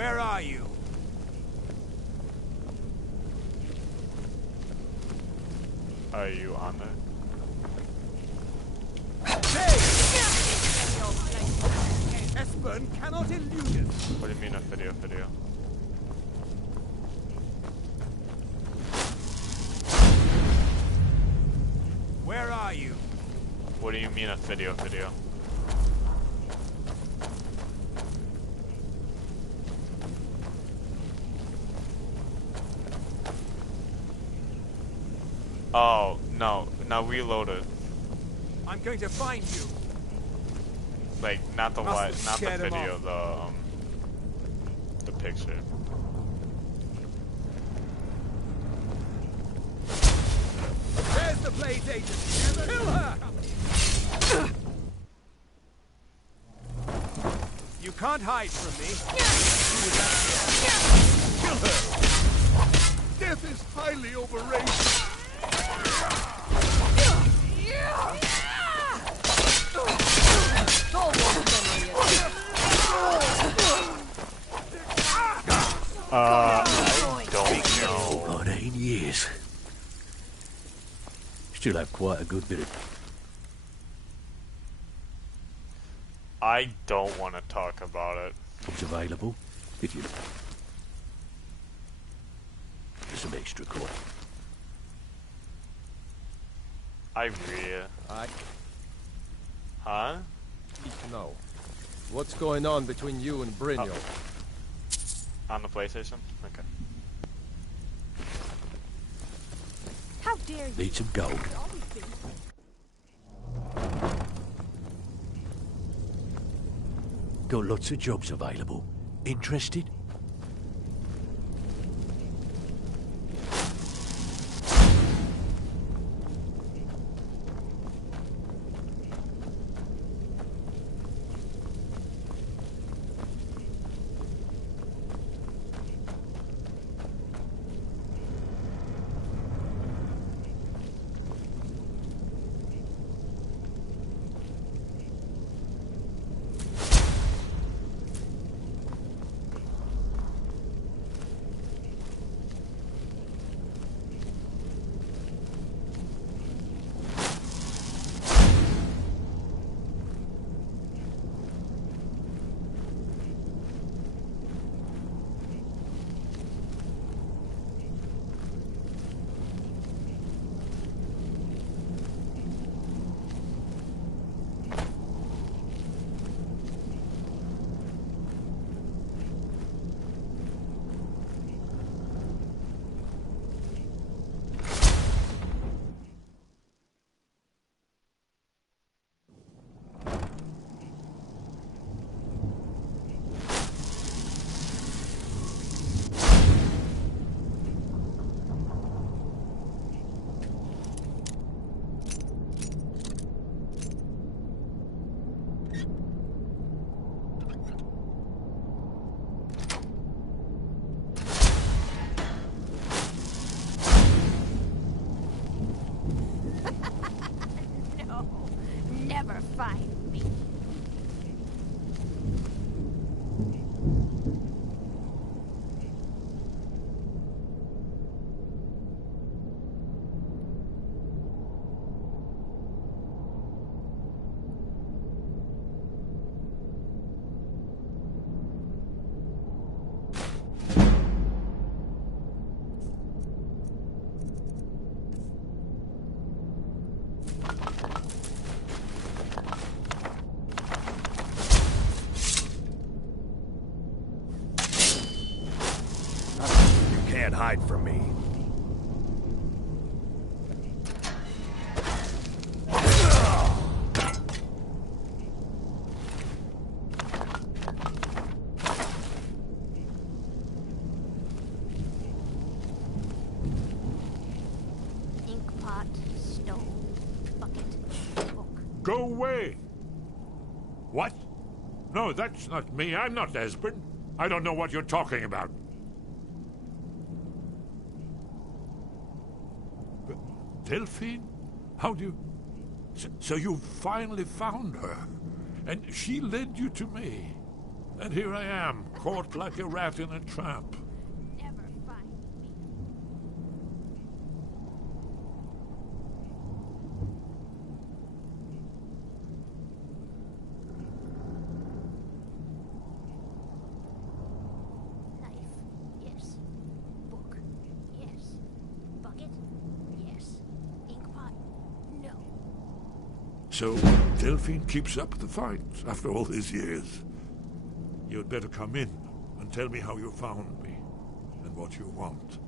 Where are you? Are you on there? Hey! Espen cannot elude us. What do you mean a video? Where are you? What do you mean a video? Oh, no. Now reload it. I'm going to find you. Like, not the what, not the scared him video, the picture. There's the Blaze agent. Kill her! You can't hide from me. Kill her! Death is highly overrated. I don't know. 14 years. Still have quite a good bit of... I don't want to talk about it. It's available, if you... Some extra coin. Huh? No. What's going on between you and Brynjolf? On the PlayStation? Okay. How dare you? Need some gold. Got lots of jobs available. Interested? Never find me. Can't hide from me. Inkpot, stone, bucket, book. Go away! What? No, that's not me. I'm not Espen. I don't know what you're talking about. Delphine? How do you... So you finally found her, and she led you to me. And here I am, caught like a rat in a trap. Never find me. Knife, yes. Book, yes. Bucket, yes. Inkpot, no. So, Delphine keeps up the fight after all these years. You'd better come in and tell me how you found me and what you want.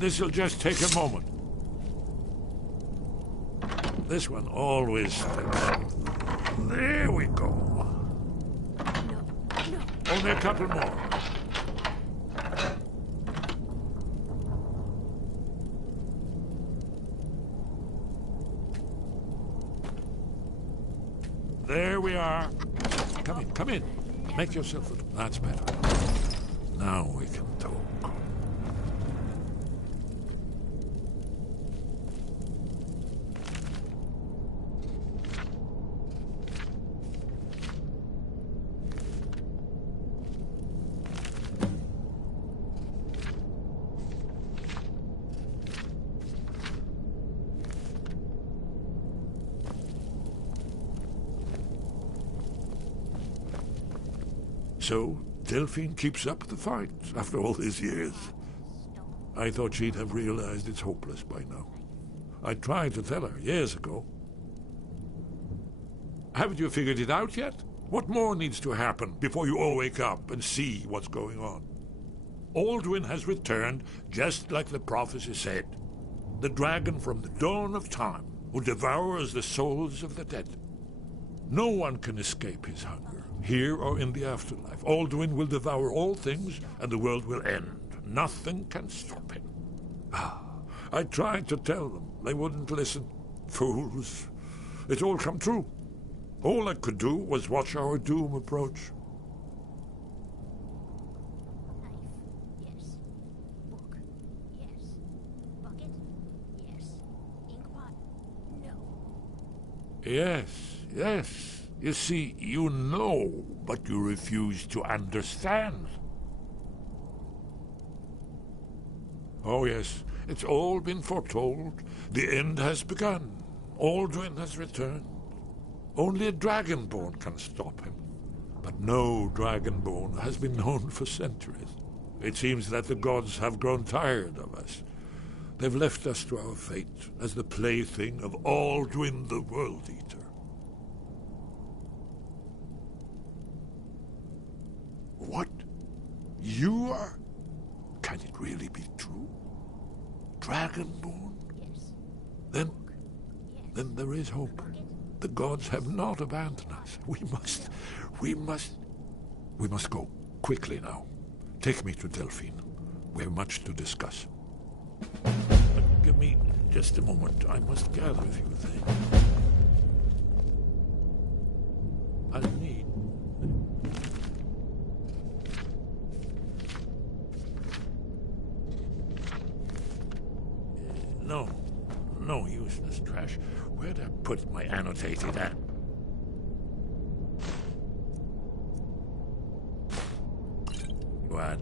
This'll just take a moment. This one always sticks. There we go. No. Only a couple more. There we are. Come in. Make yourself at... That's better. Now we can talk. So, Delphine keeps up the fight after all these years. I thought she'd have realized it's hopeless by now. I tried to tell her years ago. Haven't you figured it out yet? What more needs to happen before you all wake up and see what's going on? Aldwyn has returned just like the prophecy said. The dragon from the dawn of time who devours the souls of the dead. No one can escape his hunger, here or in the afterlife. Aldwyn will devour all things, and the world will end. Nothing can stop him. I tried to tell them. They wouldn't listen. Fools. It's all come true. All I could do was watch our doom approach. Knife, yes. Book, yes. Bucket, yes. Inkpot, no. Yes. You see, you know, but you refuse to understand. Oh, yes, it's all been foretold. The end has begun. Aldwyn has returned. Only a dragonborn can stop him. But no dragonborn has been known for centuries. It seems that the gods have grown tired of us. They've left us to our fate as the plaything of Aldwyn the World Eater. What? You are? Can it really be true? Dragonborn? Yes. Then there is hope. The gods have not abandoned us. We must go. Quickly now. Take me to Delphine. We have much to discuss. Give me just a moment. I must gather a few things. I'll need... No useless trash. Where'd I put my annotated app? What?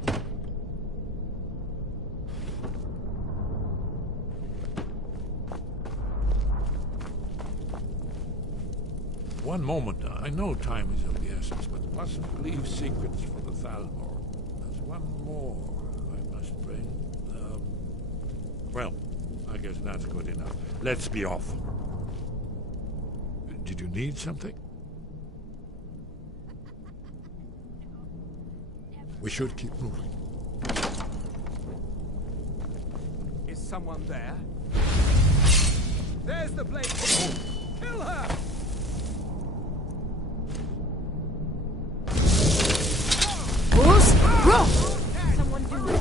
One moment. I know time is of the essence, but mustn't leave secrets for the Thalmor. There's one more I must bring. Well, I guess that's good enough. Let's be off. Did you need something? We should keep moving. Is someone there? There's the blade! Kill her! Bulls, roll! Someone do it.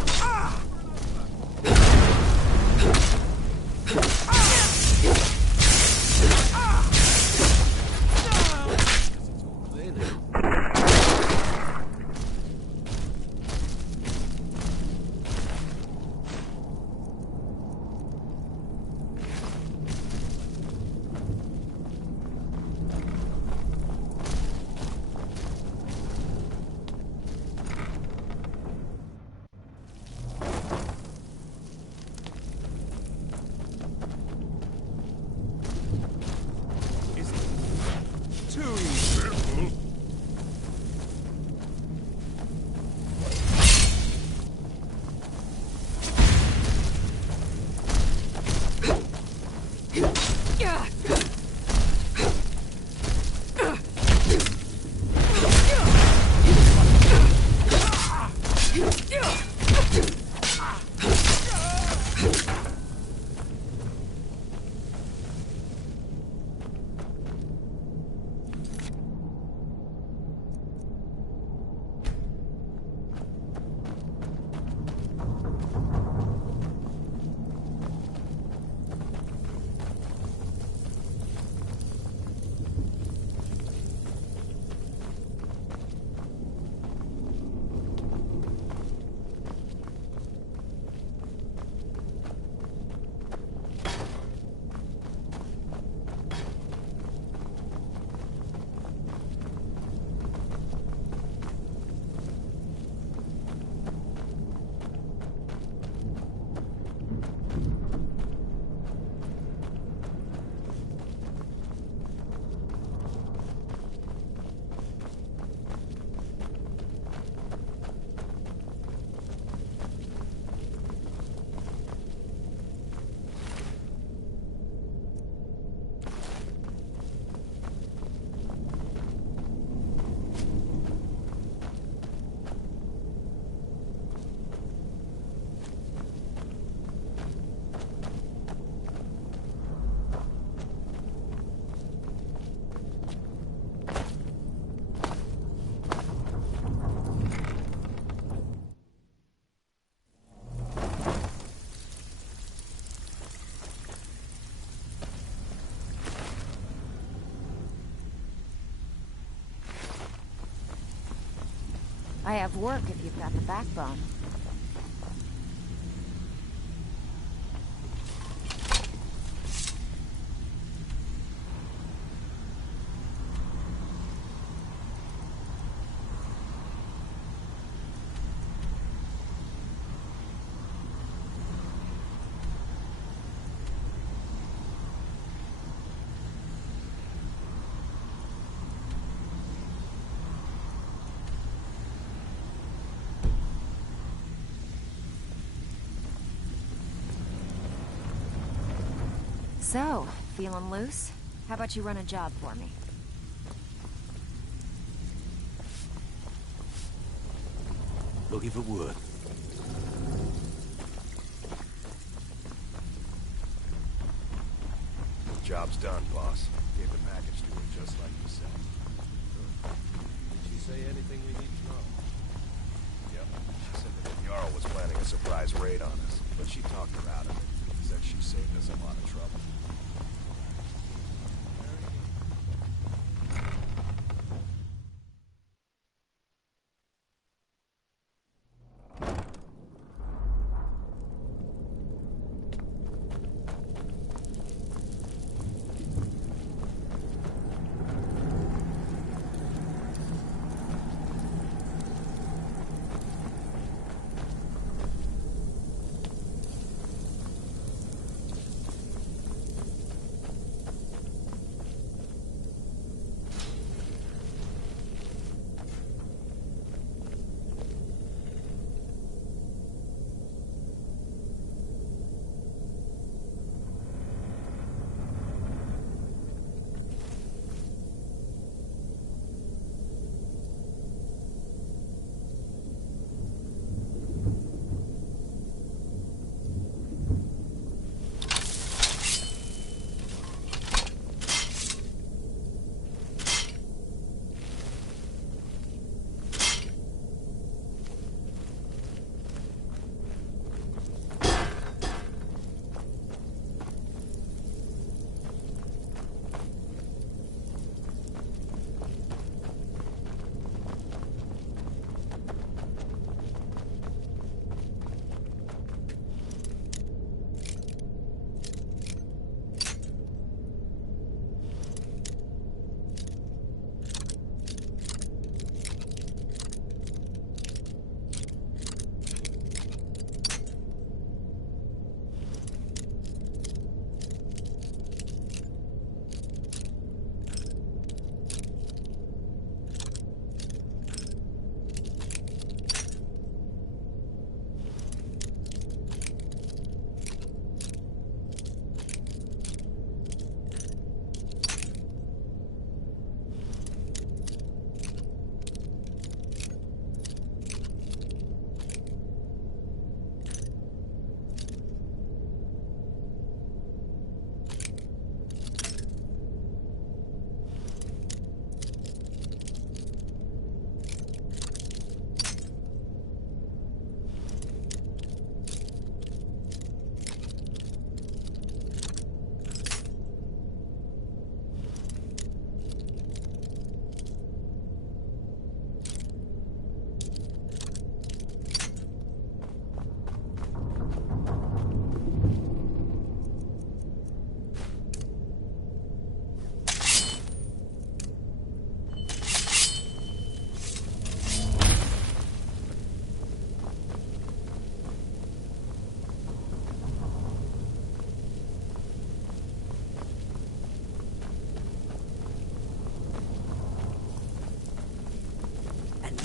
I have work if you've got the backbone. So, feeling loose? How about you run a job for me? Looking for work. Job's done, boss. Gave the package to her just like you said. Did she say anything we need to know? Yep. She said that the Jarl was planning a surprise raid on us, but she talked her out of it. Said she saved us a lot of trouble.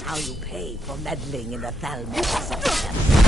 Now you pay for meddling in the Thalmor affairs.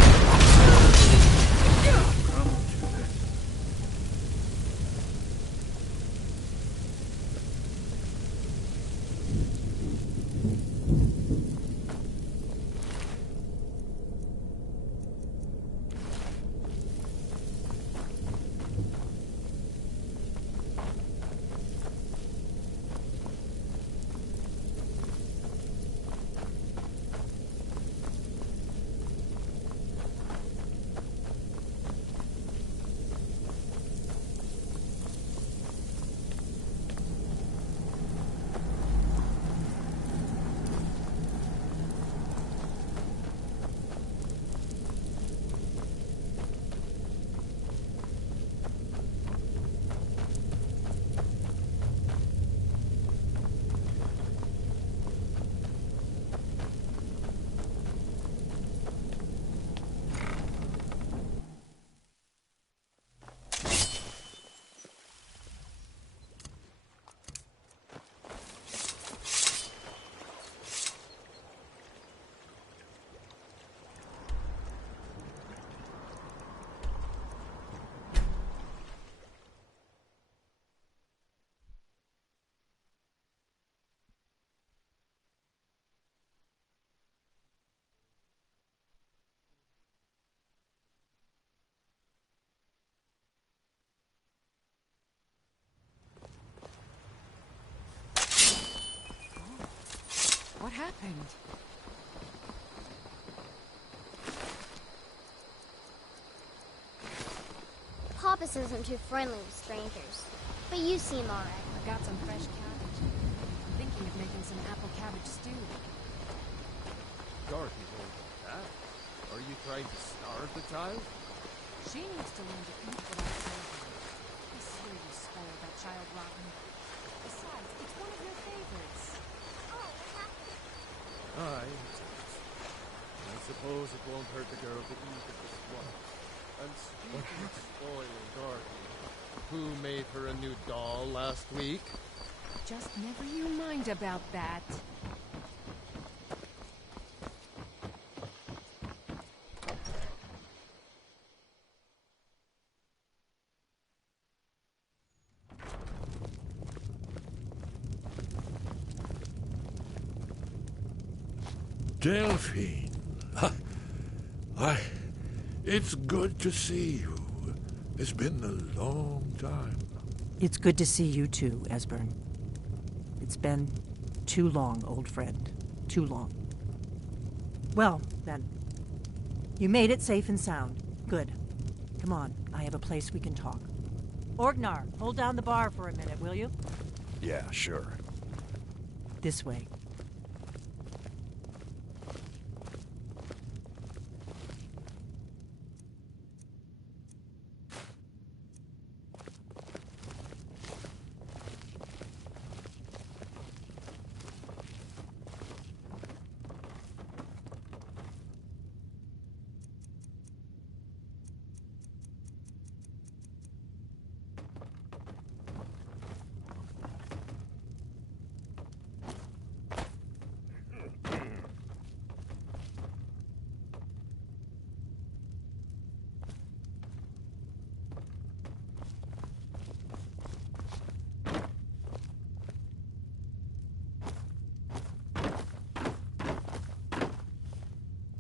What happened? Papas isn't too friendly with strangers, but you seem alright. I got some fresh cabbage. I'm thinking of making some apple cabbage stew. Dorothy won't want that. Are you trying to starve the child? She needs to learn to eat what I serve her. I swear you spoiled that child rotten. Besides, it's one of your favorites. Aye. I suppose it won't hurt the girl to eat at this one. And speaking of spoiling Dorothy, who made her a new doll last week? Just never you mind about that. Delphine. It's good to see you. It's been a long time. It's good to see you too, Esbern. It's been too long, old friend. Too long. Well, then. You made it safe and sound. Good. Come on, I have a place we can talk. Orgnar, hold down the bar for a minute, will you? Yeah, sure. This way.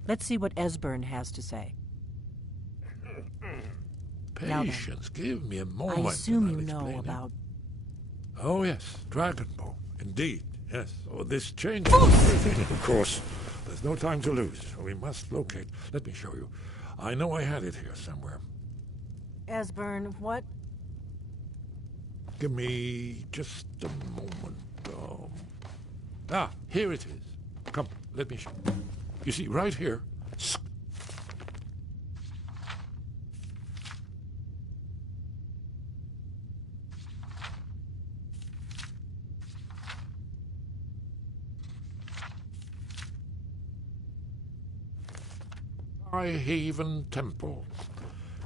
Let's see what Esbern has to say. Patience, give me a moment. I assume and you I'll know explain it. about... Oh, yes, Dragon Ball. Indeed, yes. Oh, this changes everything, of course. There's no time to lose. We must locate. Let me show you. I know I had it here somewhere. Esbern, what? Give me just a moment. Here it is. Come, let me show you. You see, right here. Haven Temple,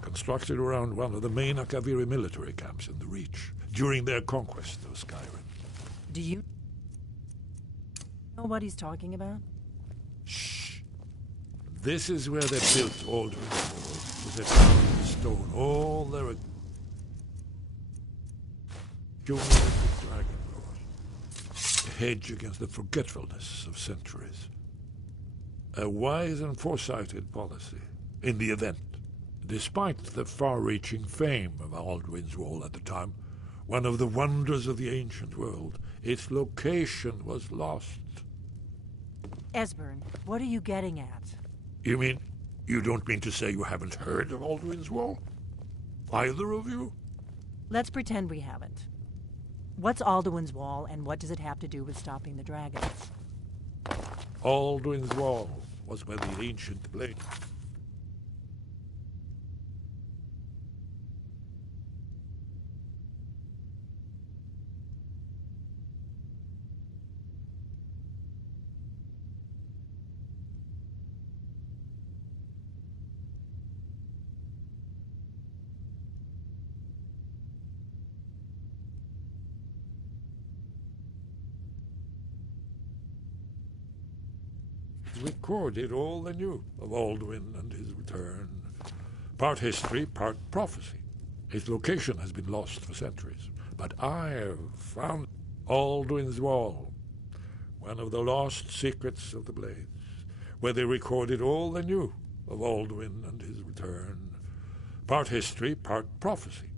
constructed around one of the main Akaviri military camps in the Reach during their conquest of Skyrim. Do you know what he's talking about? Shh. This is where they built Aldrin's Wall, with their carved in stone all their geometric dragon lore, a hedge against the forgetfulness of centuries. A wise and foresighted policy in the event. Despite the far-reaching fame of Aldrin's Wall at the time, one of the wonders of the ancient world, its location was lost. Esbern, what are you getting at? You mean, you don't mean to say you haven't heard of Aldrin's Wall? Either of you? Let's pretend we haven't. What's Alduin's Wall, and what does it have to do with stopping the dragons? Aldrin's Wall was where the ancient blade... recorded all they knew of Alduin and his return. Part history, part prophecy. His location has been lost for centuries, but I have found Alduin's Wall, one of the lost secrets of the Blades, where they recorded all they knew of Alduin and his return. Part history, part prophecy.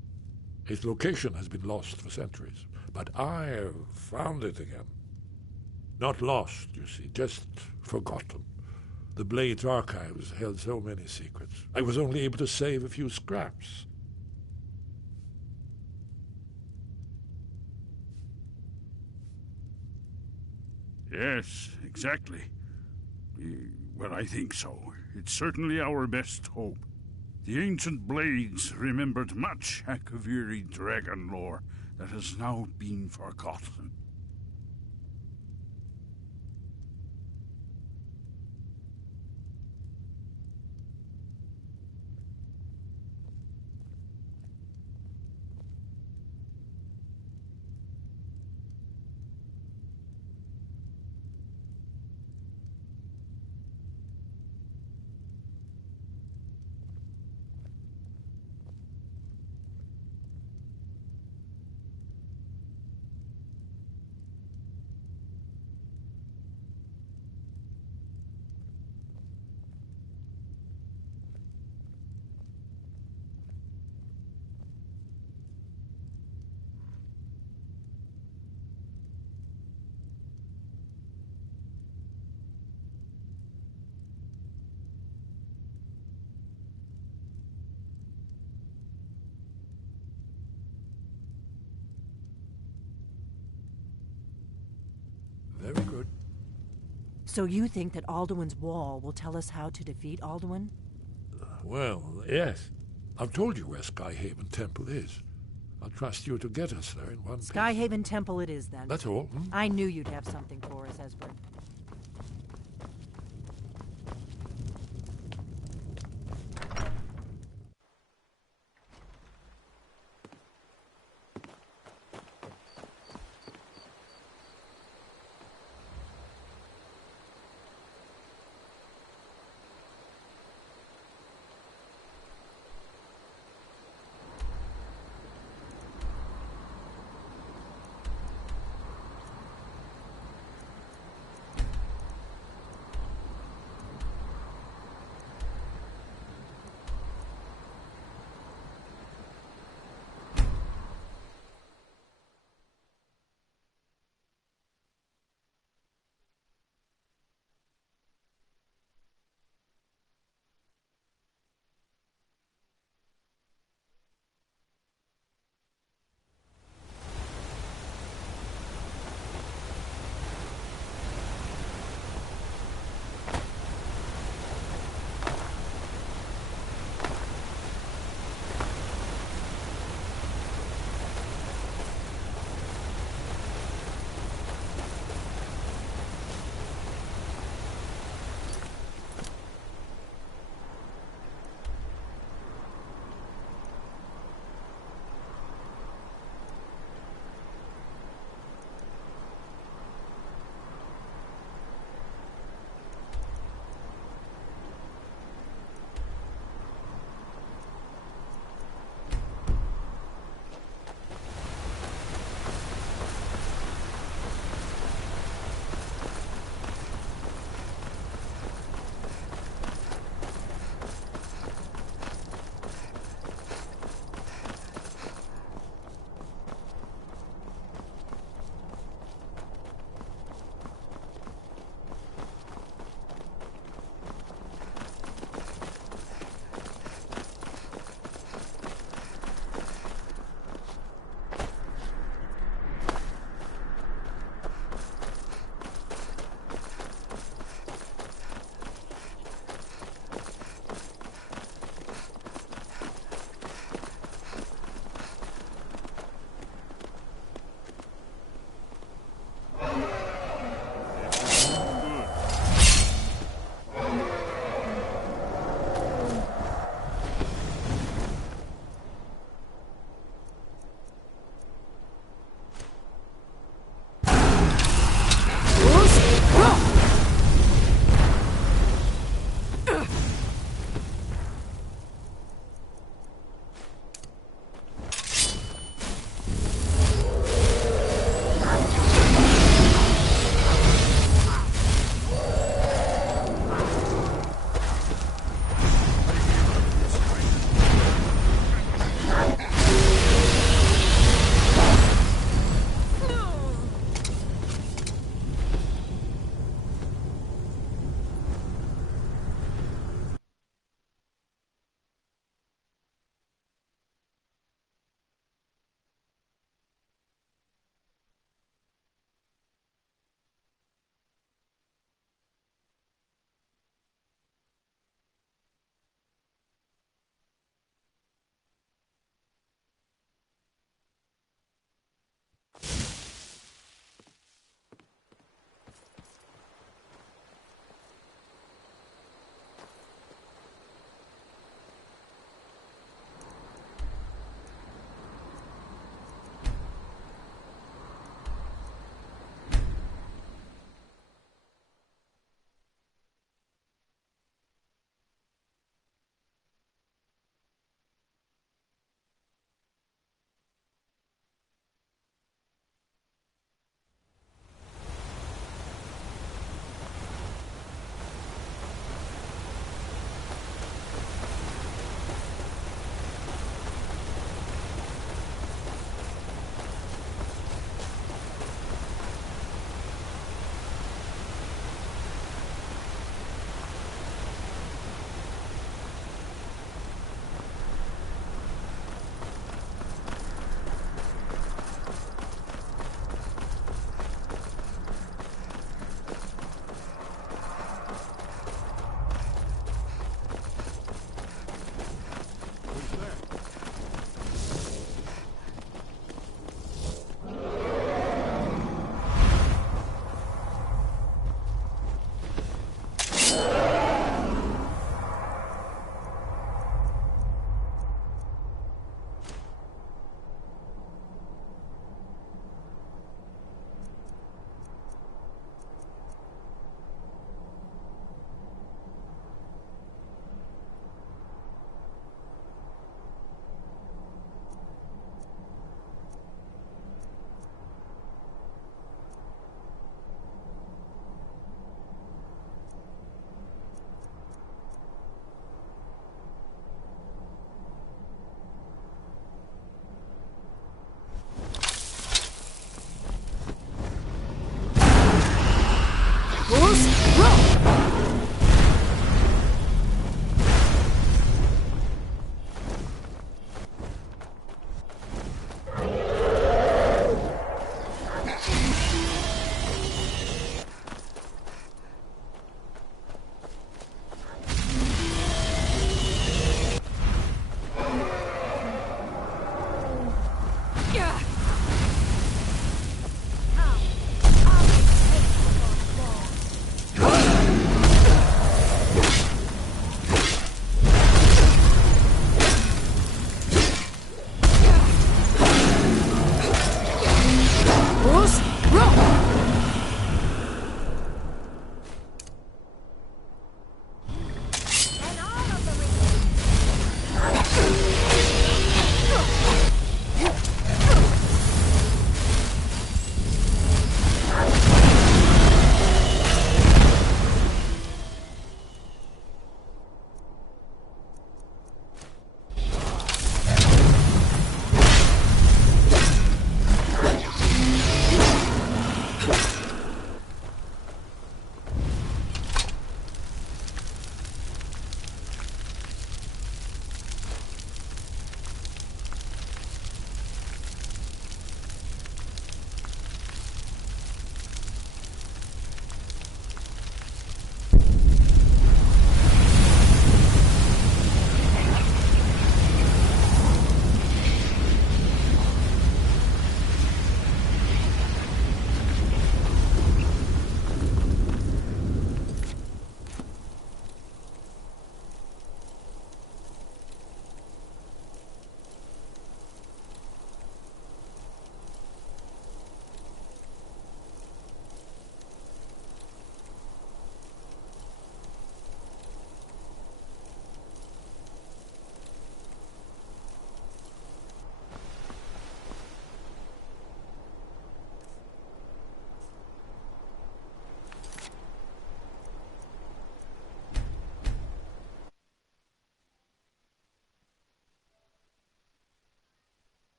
His location has been lost for centuries, but I have found it again. Not lost, you see, just forgotten. The Blade's archives held so many secrets. I was only able to save a few scraps. Yes, exactly. Well, I think so. It's certainly our best hope. The ancient Blades remembered much Akaviri dragon lore that has now been forgotten. Very good. So you think that Alduin's wall will tell us how to defeat Alduin? Well, yes. I've told you where Skyhaven Temple is. I'll trust you to get us there in one piece. Skyhaven Temple it is, then. That's all. Hmm? I knew you'd have something for us, Esbern.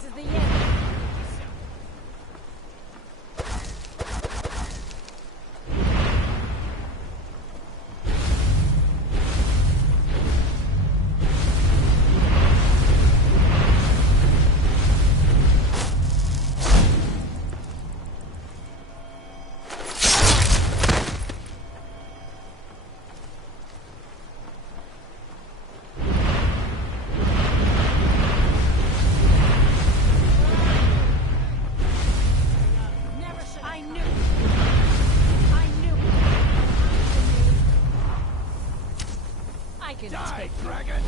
This is the end. Die, dragon!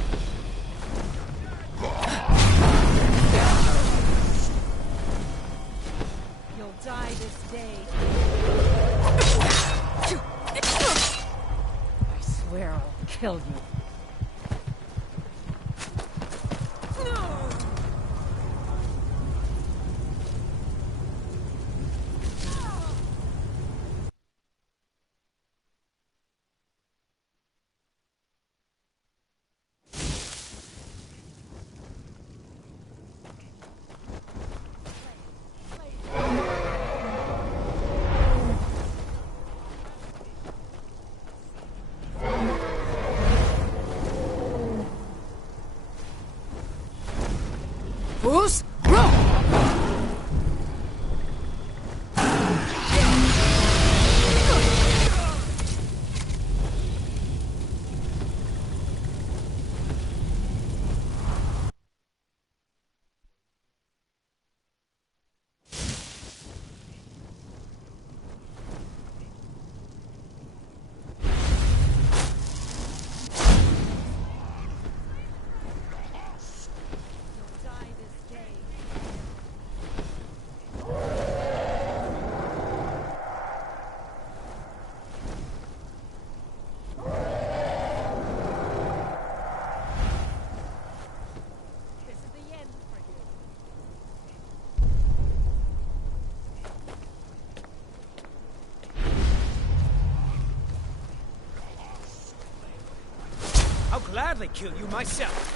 You'll die this day. I swear I'll kill you. Bruce, roll! I'll gladly kill you myself.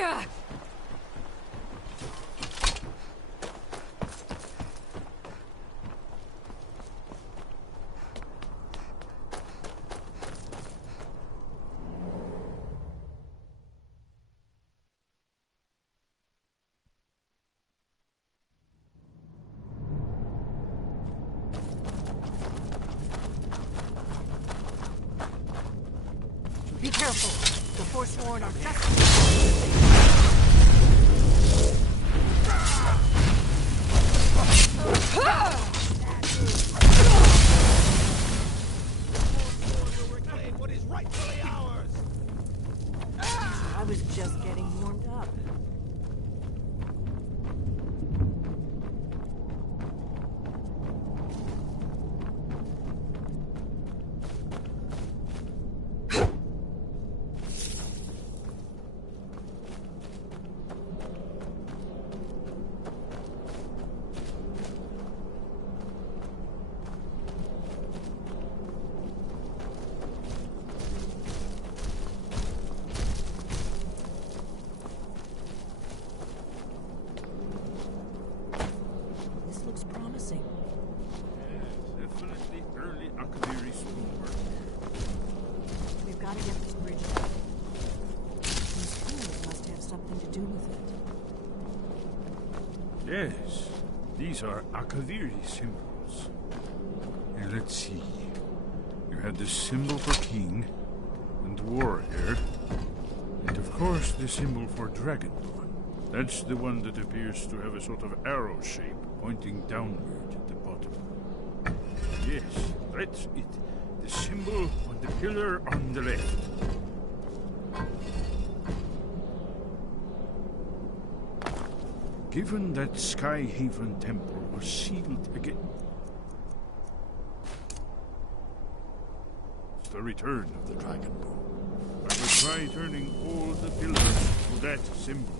Be careful. The Forsworn are just... What is rightfully ours? I was just getting warmed up. This looks promising. Yes, definitely early Akaviri stonework. We've got to get this bridge down. These tools must have something to do with it. Yes, these are Akaviri symbols. And let's see. You had the symbol for king and warrior, and of course the symbol for dragonborn. That's the one that appears to have a sort of arrow shape pointing downward at the bottom. Yes, that's it. The symbol on the pillar on the left. Given that Skyhaven Temple was sealed again... It's the return of the Dragonborn. I will try turning all the pillars to that symbol.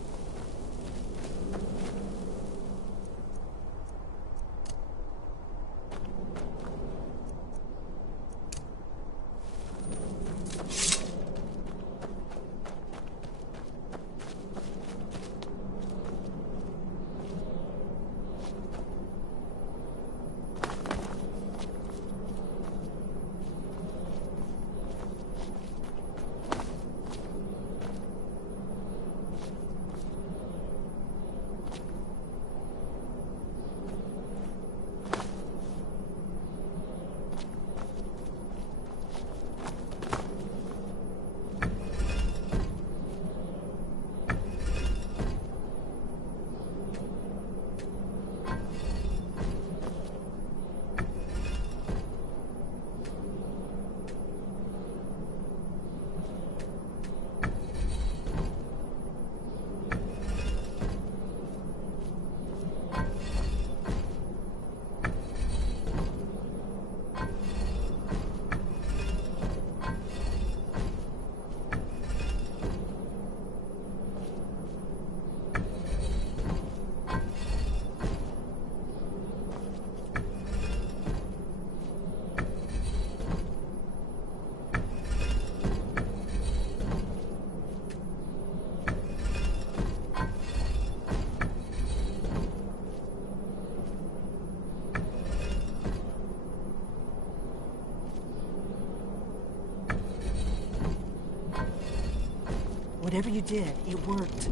Whatever you did, it worked.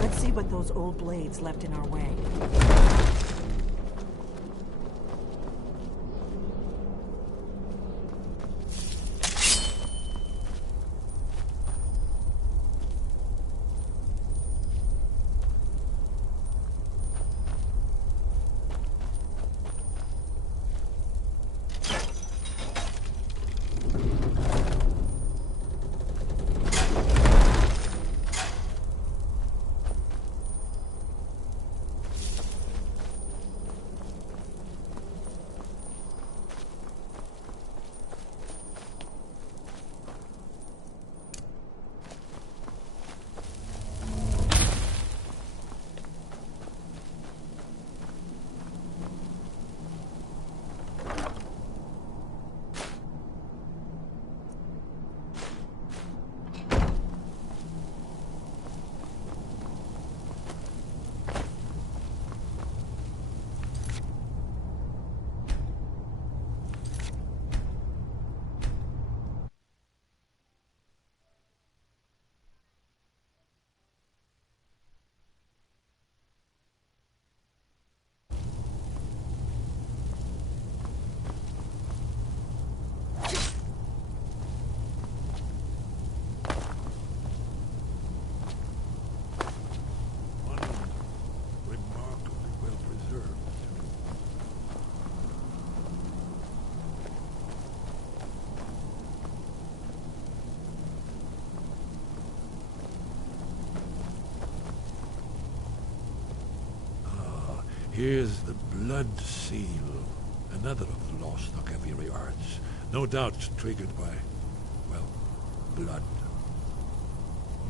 Let's see what those old blades left in our way. Here's the blood seal, another of the lost Akaviri arts. No doubt triggered by, well, blood.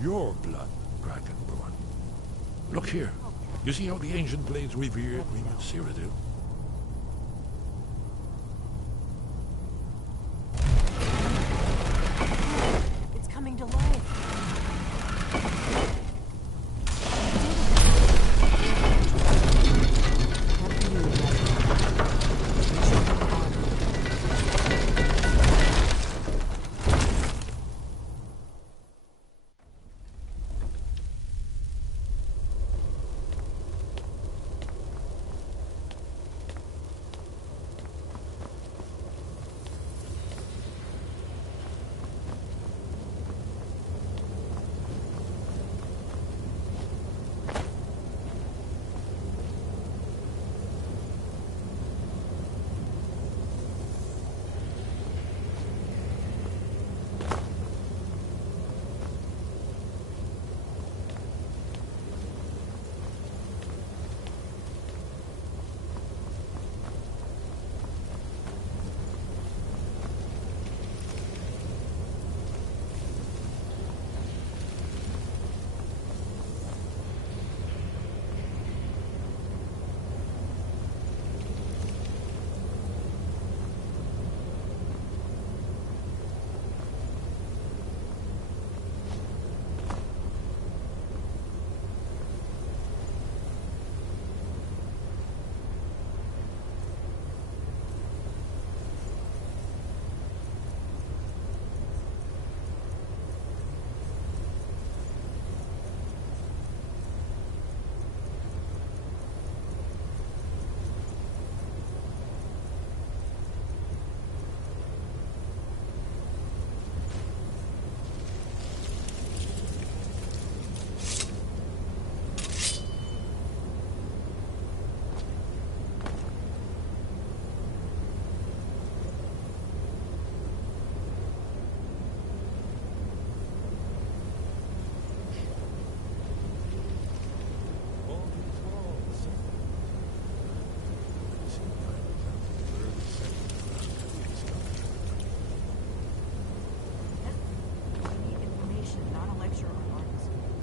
Your blood, Dragonborn. Look here. You see how the ancient blades revered me with Cyrodiil? It's coming to life.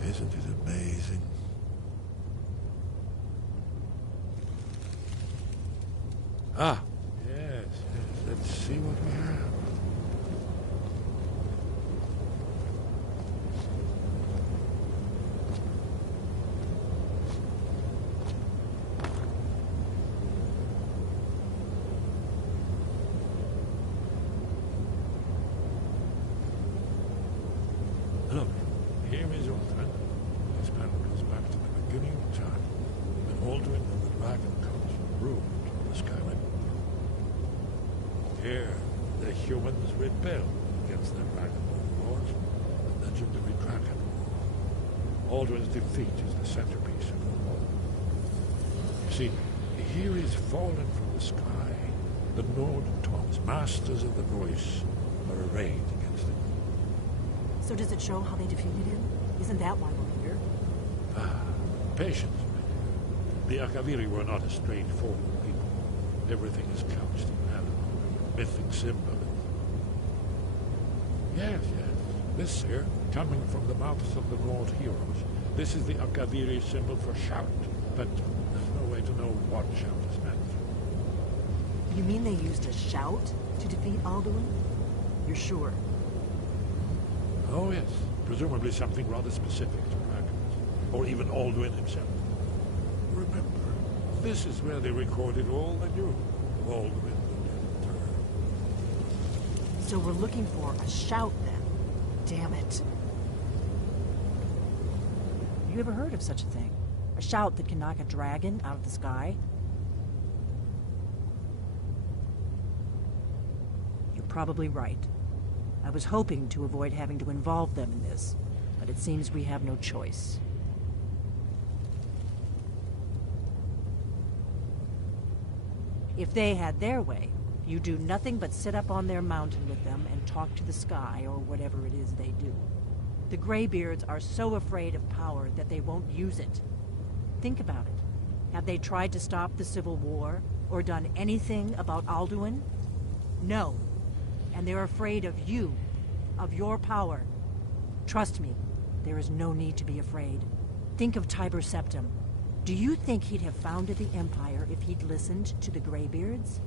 Isn't it amazing? Ah, yes. Let's see what we have. Look, here is your friend. This panel goes back to the beginning of time, when Alduin and the Dragon Cult ruled the Skyrim. Here, the humans rebelled against their Dragonborn lords, the legendary Dragon War. Alduin's defeat is the centerpiece of the war. You see, here is fallen from the sky. The Nord Tongs, masters of the voice, are arrayed against it. So does it show how they defeated him? Isn't that why we're here? Ah, patience, my dear. The Akaviri were not a straightforward people. Everything is couched in allegory, mythic symbolism. Yes. This here, coming from the mouths of the Nord heroes, this is the Akaviri symbol for shout, but there's no way to know what shout is meant. You mean they used a shout to defeat Alduin? You're sure? Oh yes, presumably something rather specific to dragons, or even Alduin himself. Remember, this is where they recorded all they knew of Alduin and Tur. So we're looking for a shout then. Damn it. You ever heard of such a thing? A shout that can knock a dragon out of the sky? You're probably right. I was hoping to avoid having to involve them in this, but it seems we have no choice. If they had their way, you do nothing but sit up on their mountain with them and talk to the sky or whatever it is they do. The Greybeards are so afraid of power that they won't use it. Think about it. Have they tried to stop the Civil War or done anything about Alduin? No. And they're afraid of you, of your power. Trust me, there is no need to be afraid. Think of Tiber Septim. Do you think he'd have founded the Empire if he'd listened to the Greybeards?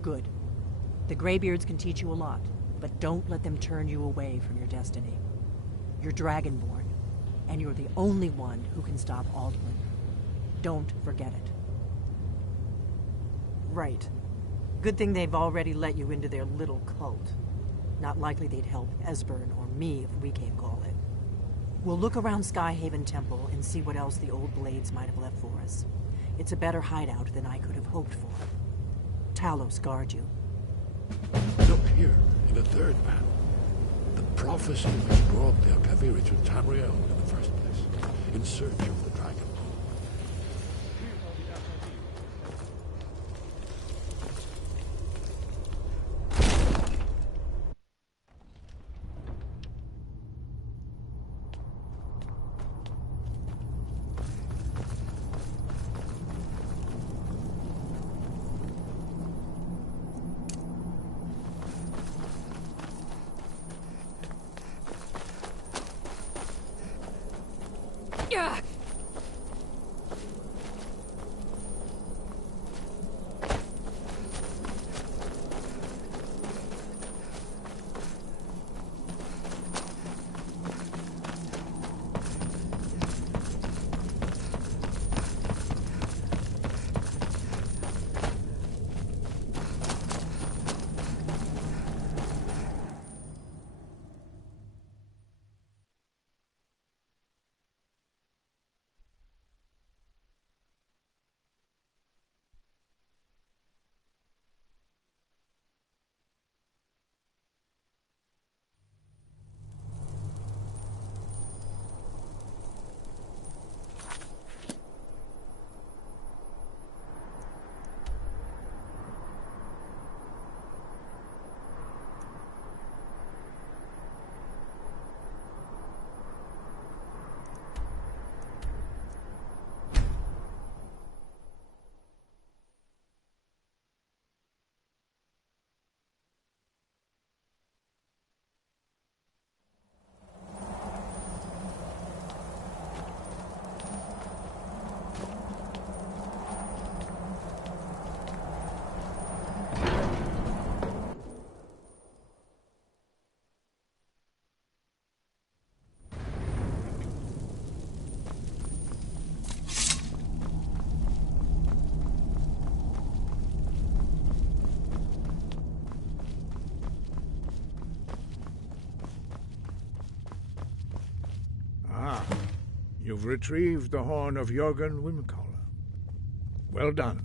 Good. The Greybeards can teach you a lot, but don't let them turn you away from your destiny. You're Dragonborn, and you're the only one who can stop Alduin. Don't forget it. Right. Good thing they've already let you into their little cult. Not likely they'd help Esbern or me if we came calling. We'll look around Skyhaven Temple and see what else the old Blades might have left for us. It's a better hideout than I could have hoped for. Talos guard you. Look here, in the third map. The prophecy which brought the Akaviri to Tamriel in the first place, in search of the dragon. You've retrieved the horn of Jorgen Wimcaller. Well done.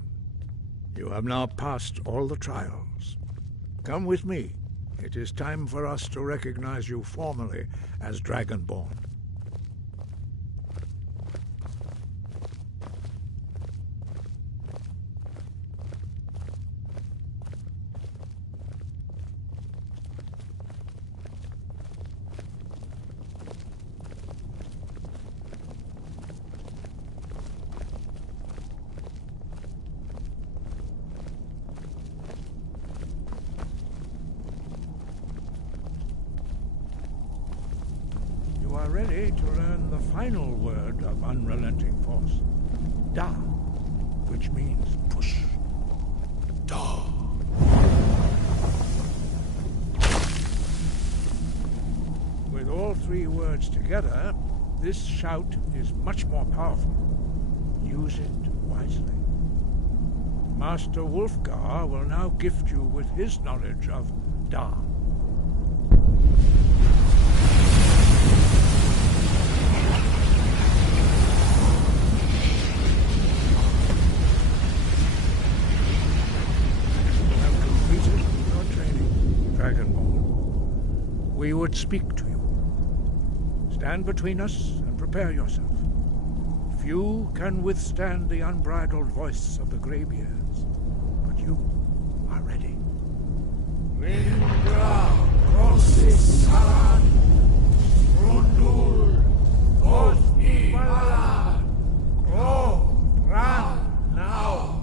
You have now passed all the trials. Come with me. It is time for us to recognize you formally as Dragonborn. Ready to learn the final word of unrelenting force. Da, which means push. Da. With all three words together, this shout is much more powerful. Use it wisely. Master Wulfgar will now gift you with his knowledge of Da. We would speak to you. Stand between us and prepare yourself. Few can withstand the unbridled voice of the graybeards, but you are ready. Lindra, Rosis, Saran, Rundul, Osni, Bala, Gro, Ran, now.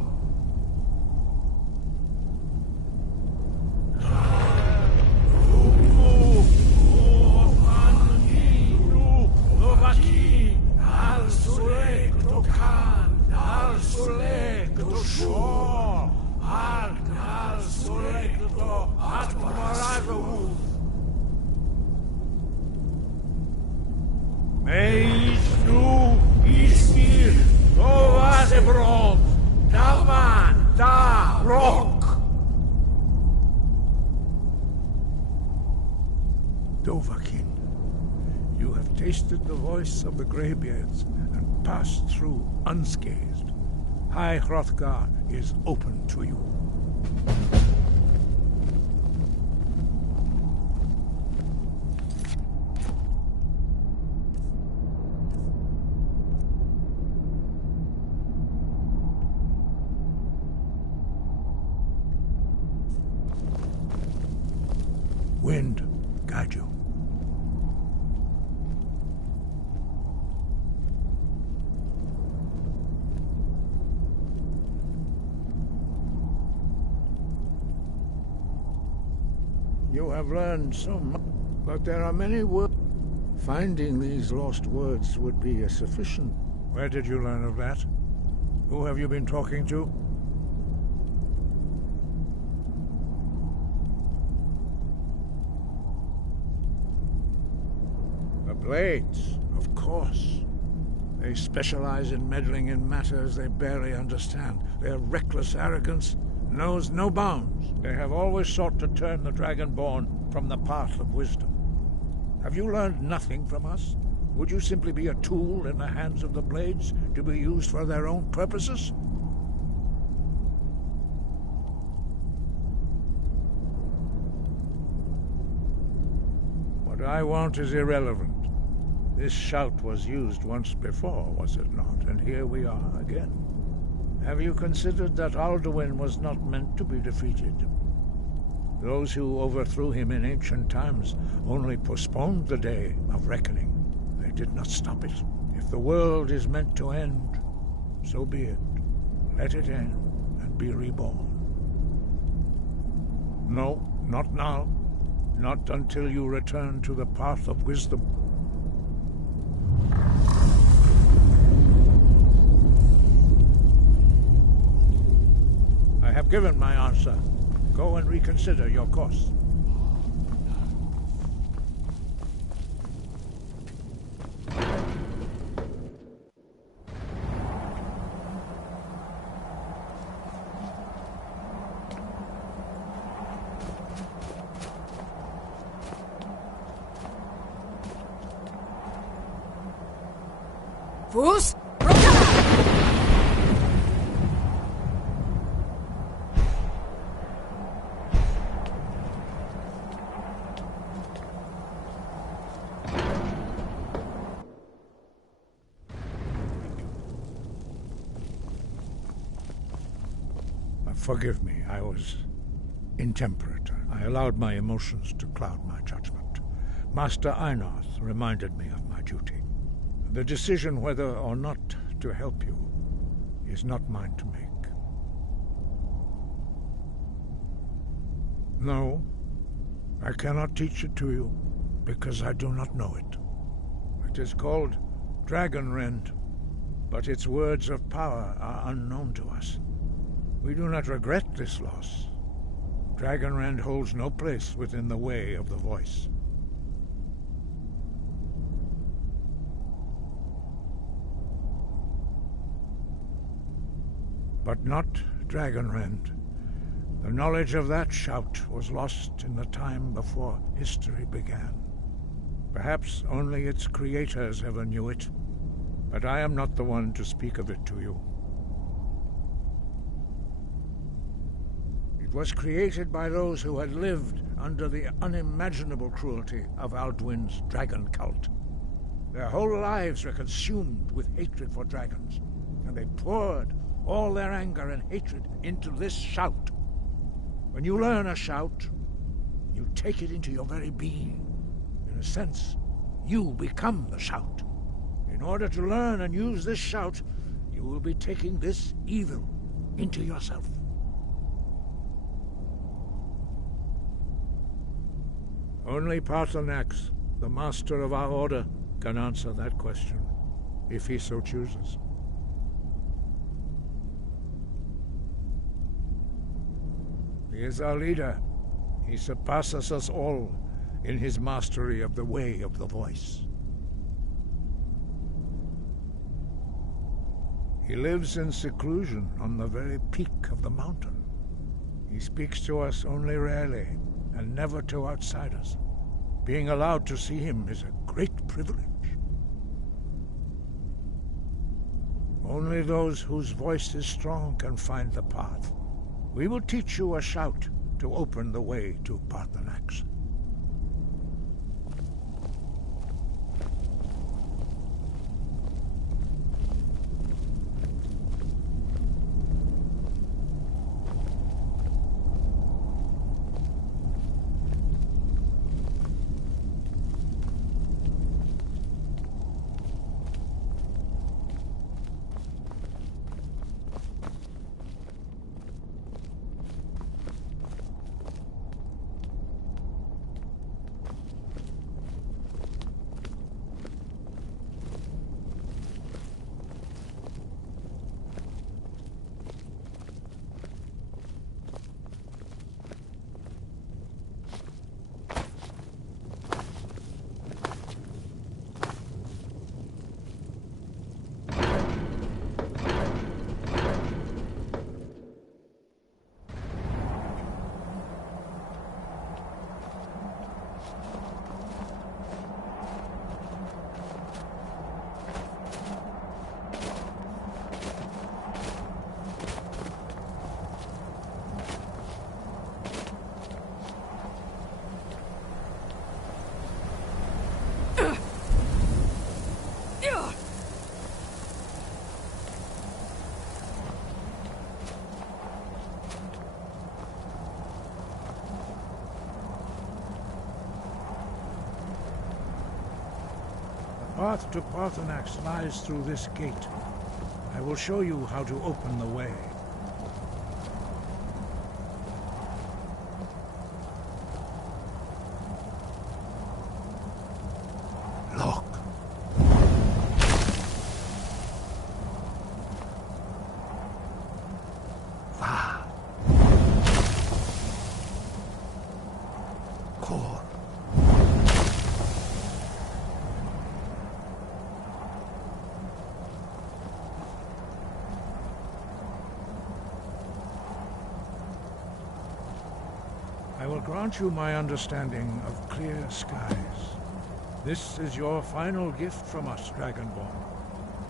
Dovahkiin, you have tasted the voice of the graybeards and passed through unscathed. High Hrothgar is open to you. Wind guide you. You have learned so much, but there are many words. Finding these lost words would be sufficient. Where did you learn of that? Who have you been talking to? The Blades, of course. They specialize in meddling in matters they barely understand. Their reckless arrogance knows no bounds. They have always sought to turn the Dragonborn from the path of wisdom. Have you learned nothing from us? Would you simply be a tool in the hands of the Blades to be used for their own purposes? What I want is irrelevant. This shout was used once before, was it not? And here we are again. Have you considered that Alduin was not meant to be defeated? Those who overthrew him in ancient times only postponed the day of reckoning. They did not stop it. If the world is meant to end, so be it. Let it end and be reborn. No, not now. Not until you return to the path of wisdom. I have given my answer. Go and reconsider your course. Fus! Forgive me, I was intemperate. I allowed my emotions to cloud my judgment. Master Einarth reminded me of my duty. The decision whether or not to help you is not mine to make. No, I cannot teach it to you, because I do not know it. It is called Dragonrend, but its words of power are unknown to us. We do not regret this loss. Dragonrend holds no place within the way of the voice. But not Dragonrend. The knowledge of that shout was lost in the time before history began. Perhaps only its creators ever knew it, but I am not the one to speak of it to you. It was created by those who had lived under the unimaginable cruelty of Alduin's dragon cult. Their whole lives were consumed with hatred for dragons, and they poured all their anger and hatred into this shout. When you learn a shout, you take it into your very being. In a sense, you become the shout. In order to learn and use this shout, you will be taking this evil into yourself. Only Parthenax, the master of our order, can answer that question, if he so chooses. He is our leader. He surpasses us all in his mastery of the way of the voice. He lives in seclusion on the very peak of the mountain. He speaks to us only rarely, and never to outsiders. Being allowed to see him is a great privilege. Only those whose voice is strong can find the path. We will teach you a shout to open the way to Parthenax. The path to Parthenax lies through this gate. I will show you how to open the way. Look. Va. Core. I will grant you my understanding of clear skies. This is your final gift from us, Dragonborn.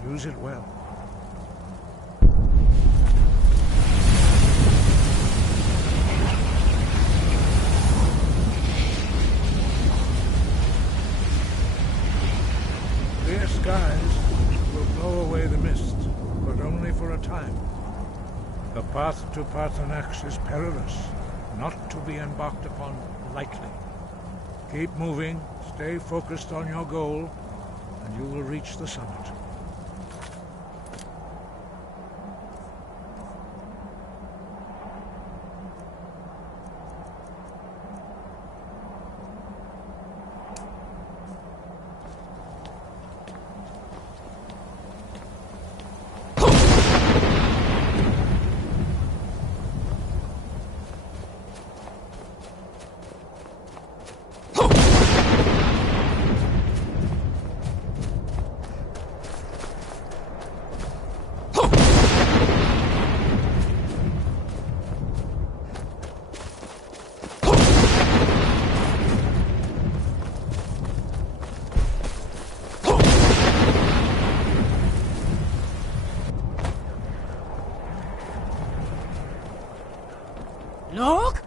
Use it well. Clear skies will blow away the mist, but only for a time. The path to Parthenax is perilous, not to be embarked upon lightly. Keep moving, stay focused on your goal, and you will reach the summit. Look!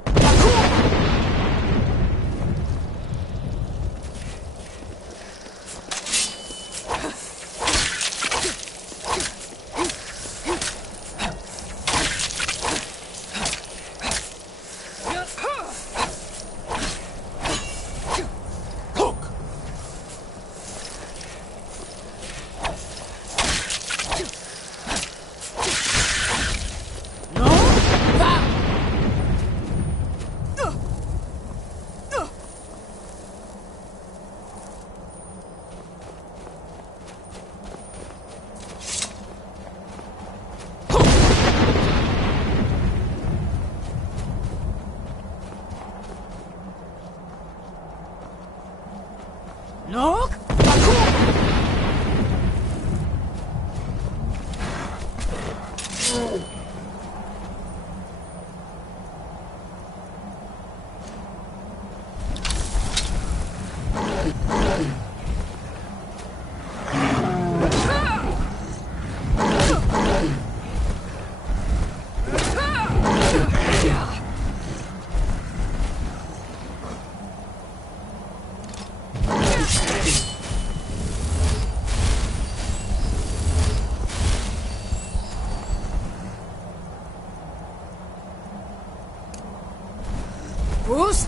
Bruce?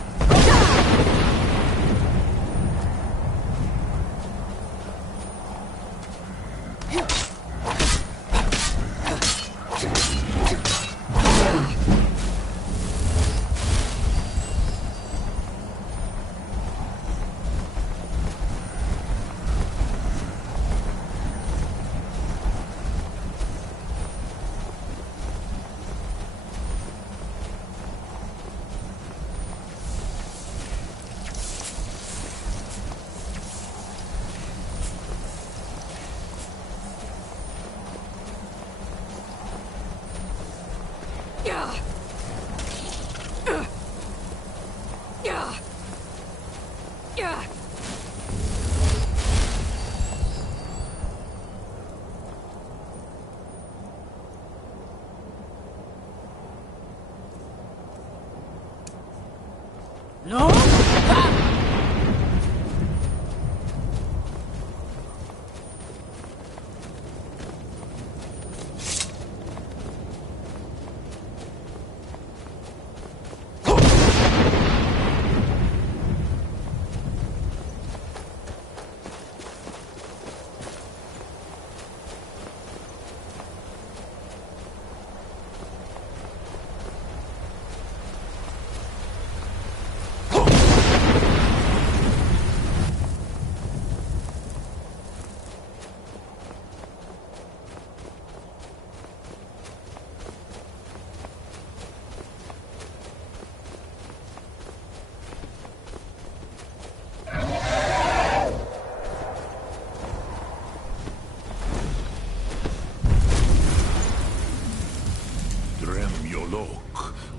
No?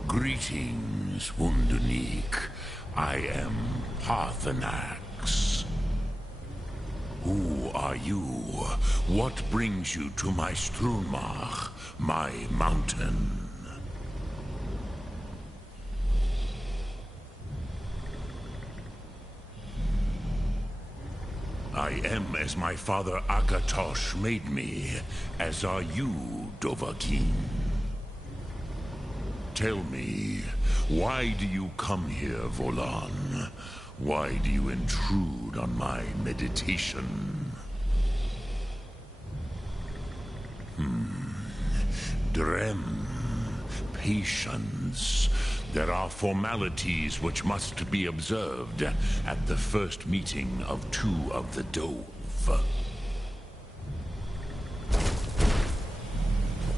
Greetings, Wunderneek. I am Parthenax. Who are you? What brings you to my Strunmach, my mountain? I am as my father Akatosh made me, as are you, Dovahkiin. Tell me, why do you come here, Volan? Why do you intrude on my meditation? Drem. Patience. There are formalities which must be observed at the first meeting of two of the Dove.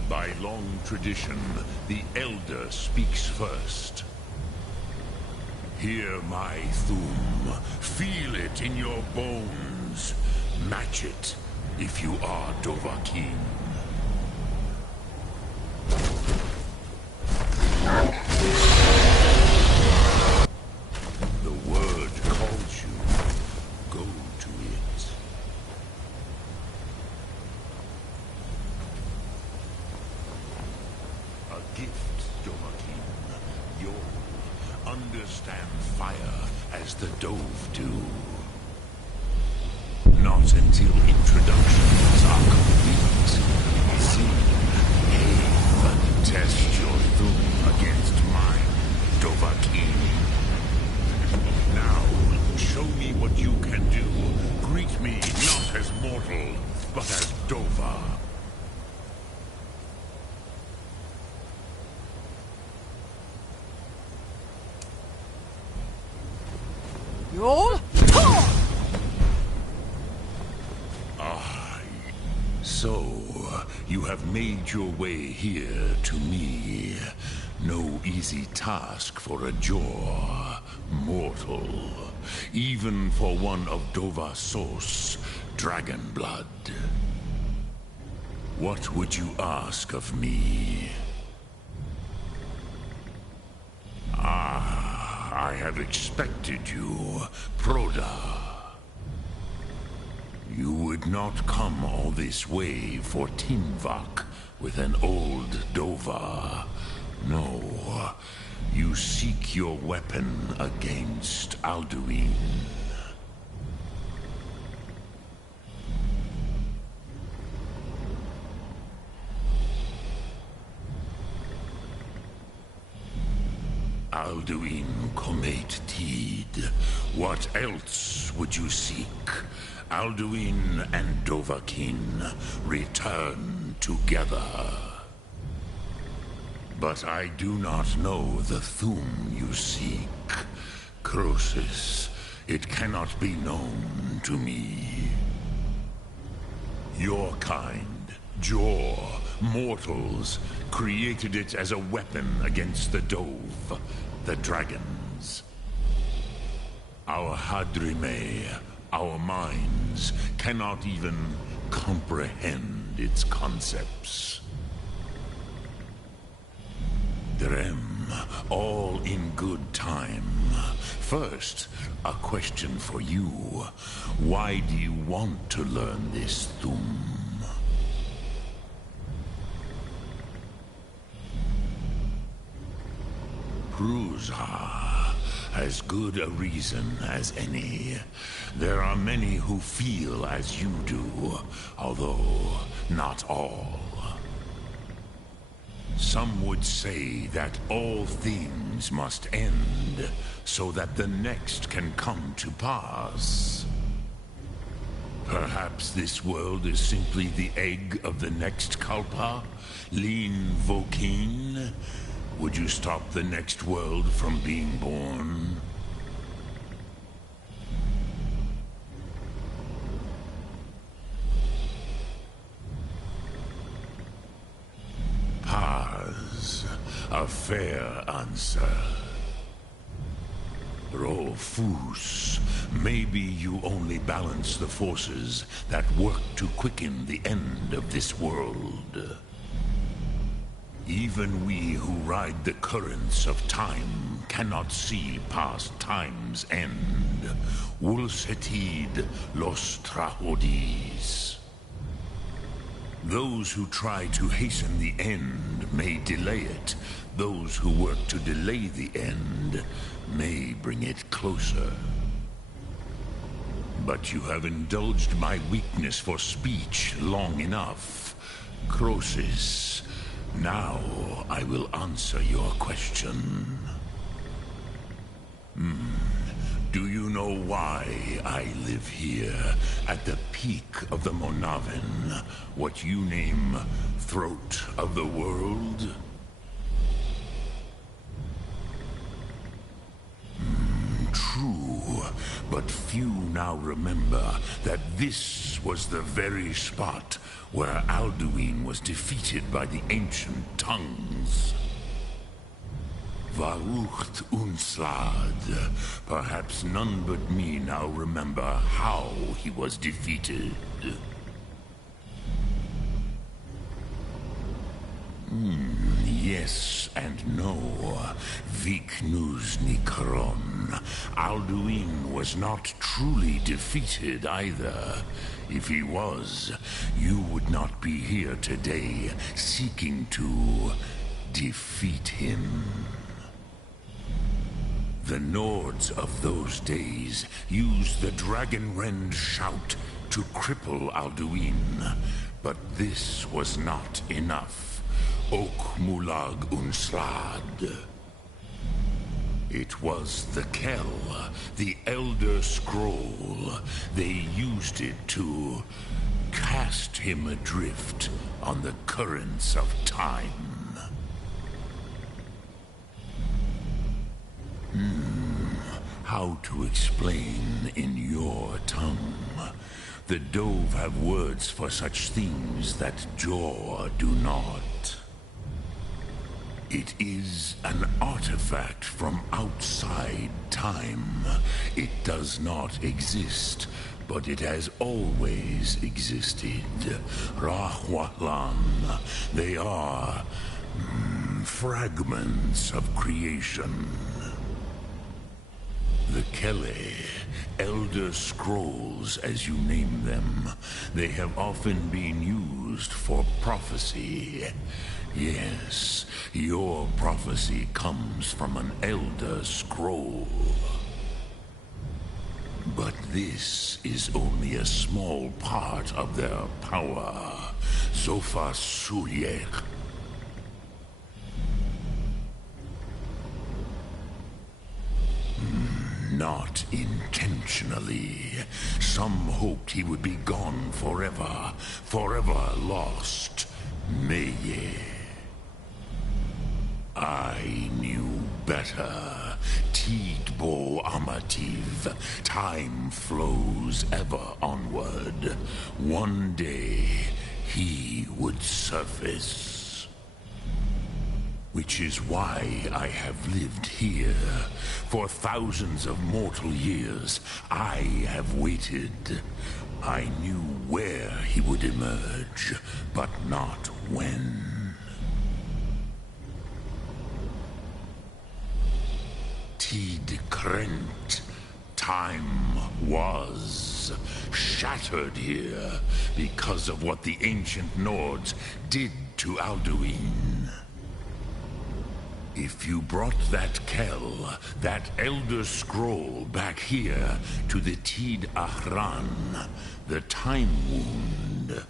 By long tradition, the Elder speaks first. Hear my Thum. Feel it in your bones. Match it if you are Dovahkiin. The word calls you. Go to it. A gift, Dovahkiin. You'll understand fire as the Dove do. Not until introductions are complete. See, Ave, test your Thum against mine, Dovahkiin. Now, show me what you can do. Greet me not as mortal, but as Dova. Yol? So, you have made your way here to me. No easy task for a Jor, mortal. Even for one of Dova Sos, dragon blood. What would you ask of me? I have expected you, Proda. You would not come all this way for Tinvak with an old Dova. No, you seek your weapon against Alduin. Alduin Comet Tid. What else would you seek? Alduin and Dovahkiin return together. But I do not know the Thum you seek. Croesus, it cannot be known to me. Your kind, Jor, mortals, created it as a weapon against the Dove, the dragons. Our Hadrime, our minds, cannot even comprehend its concepts. Drem, all in good time. First, a question for you. Why do you want to learn this Thum? Prusa, as good a reason as any. There are many who feel as you do, although not all. Some would say that all things must end, so that the next can come to pass. Perhaps this world is simply the egg of the next Kalpa, Lin Vokin. Would you stop the next world from being born? Paz, a fair answer. Rofus, maybe you only balance the forces that work to quicken the end of this world. Even we who ride the currents of time cannot see past time's end. Wulsetid los trahodis. Those who try to hasten the end may delay it. Those who work to delay the end may bring it closer. But you have indulged my weakness for speech long enough. Croesus, now I will answer your question. Do you know why I live here, at the peak of the Monavin, what you name Throat of the World? True, but few now remember that this was the very spot where Alduin was defeated by the ancient tongues. Varucht Unslad. Perhaps none but me now remember how he was defeated. Yes and no. Viknus Nikron. Alduin was not truly defeated either. If he was, you would not be here today seeking to defeat him. The Nords of those days used the Dragonrend shout to cripple Alduin, but this was not enough. Ok Mulag Unslad. It was the Kell, the Elder Scroll. They used it to cast him adrift on the currents of time. How to explain in your tongue? The Dove have words for such things that Jor do not. It is an artifact from outside time. It does not exist, but it has always existed. Rahwatlan. They are fragments of creation. The Kele, Elder Scrolls as you name them, they have often been used for prophecy. Yes, your prophecy comes from an Elder Scroll. But this is only a small part of their power. Zofa Sulyek. not intentionally. Some hoped he would be gone forever, forever lost. Meye. I knew better. Tidbo Amativ. Time flows ever onward. One day, he would surface. Which is why I have lived here. For thousands of mortal years, I have waited. I knew where he would emerge, but not when. Tid Krent. Time was shattered here because of what the ancient Nords did to Alduin. If you brought that Kell, that Elder Scroll, back here to the Tid Ahran, the Time Wound,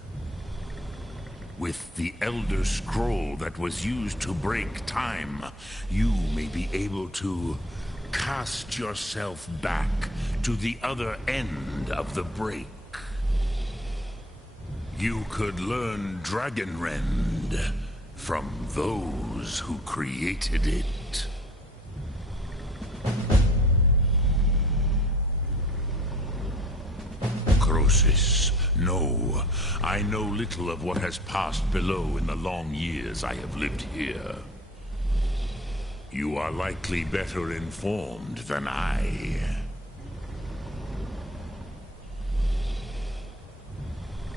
with the Elder Scroll that was used to break time, you may be able to cast yourself back to the other end of the break. You could learn Dragonrend from those who created it. Croesus, no. I know little of what has passed below in the long years I have lived here. You are likely better informed than I.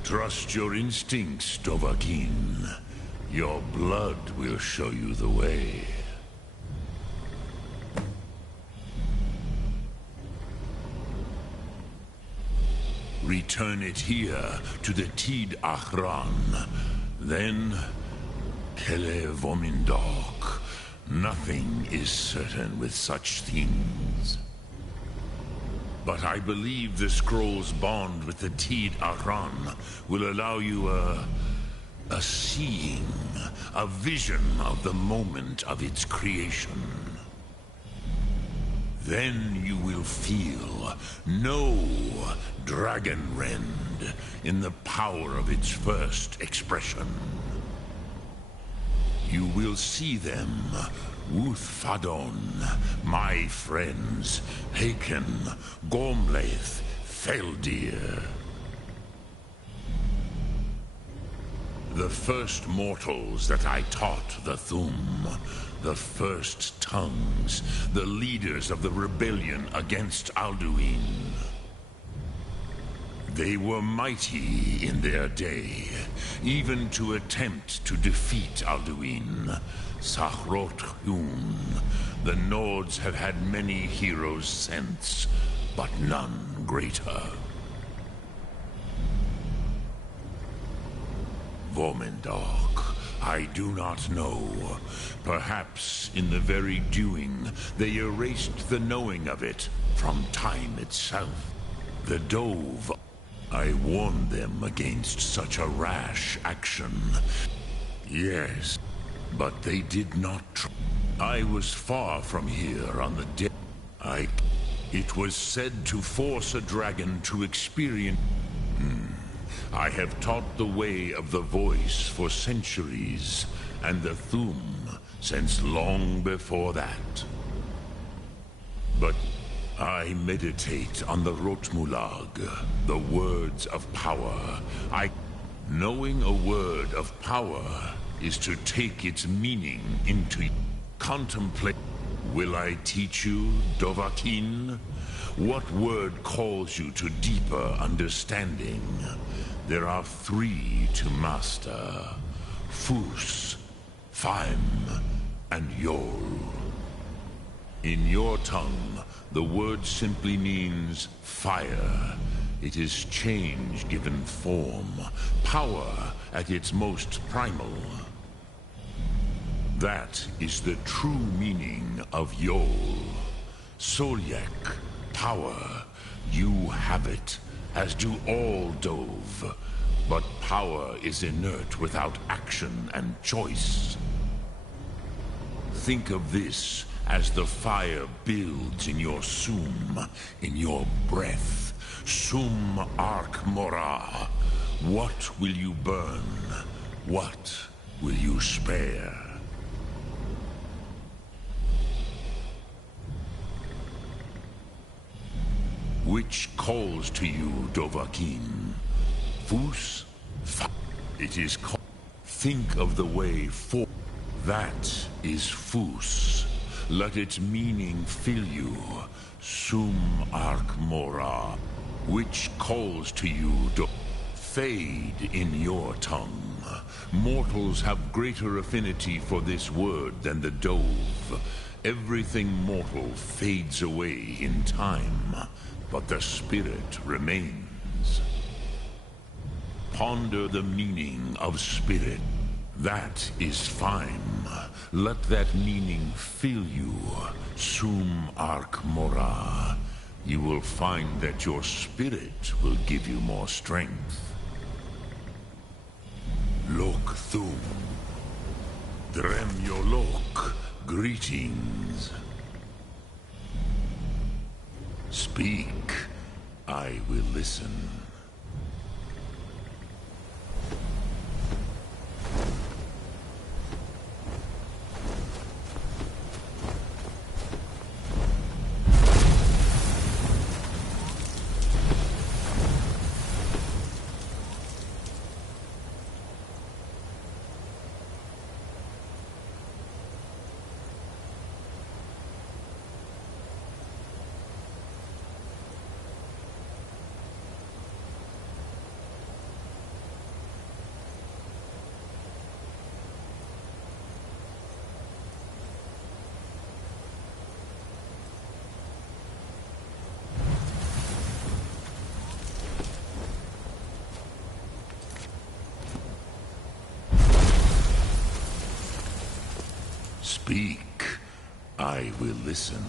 Trust your instincts, Dovahkiin. Your blood will show you the way. Return it here to the Tid Ahran. Then, Kele Vomindok. Nothing is certain with such things. But I believe the scroll's bond with the Tid Ahran will allow you a seeing, a vision of the moment of its creation. Then you will feel, know Dragonrend in the power of its first expression. You will see them, Wuthfadon, my friends, Haken, Gormlaith, Feldir. The first mortals that I taught the Thum, the first tongues, the leaders of the rebellion against Alduin. They were mighty in their day, even to attempt to defeat Alduin. Sahrot Hun, the Nords have had many heroes since, but none greater. Vomindok, I do not know. Perhaps in the very doing, they erased the knowing of it from time itself. The Dove, I warned them against such a rash action. Yes, but they did not I was far from here on the day. It was said to force a dragon to experience... I have taught the way of the voice for centuries, and the Thum since long before that. But I meditate on the Rotmulag, the words of power. Knowing a word of power is to take its meaning into contemplate. Will I teach you, Dovahkiin? What word calls you to deeper understanding? There are 3 to master: Fus, Faim, and Yol. In your tongue, the word simply means fire. It is change given form, power at its most primal. That is the true meaning of Yol. Solyek, power. You have it, as do all Dove. But power is inert without action and choice. Think of this as the fire builds in your sum, in your breath. Sum Arc Mora. What will you burn? What will you spare? Which calls to you, Dovahkiin? Fus? It is called. Think of the way for. That is Fus. Let its meaning fill you. Sum Arc Mora. Which calls to you, Fade in your tongue. Mortals have greater affinity for this word than the dove. Everything mortal fades away in time, but the spirit remains. Ponder the meaning of spirit. That is fine. Let that meaning fill you. Sum Arc Mora. You will find that your spirit will give you more strength. Lok Thum. Drem Yolok. Greetings. Speak. I will listen. Speak. I will listen.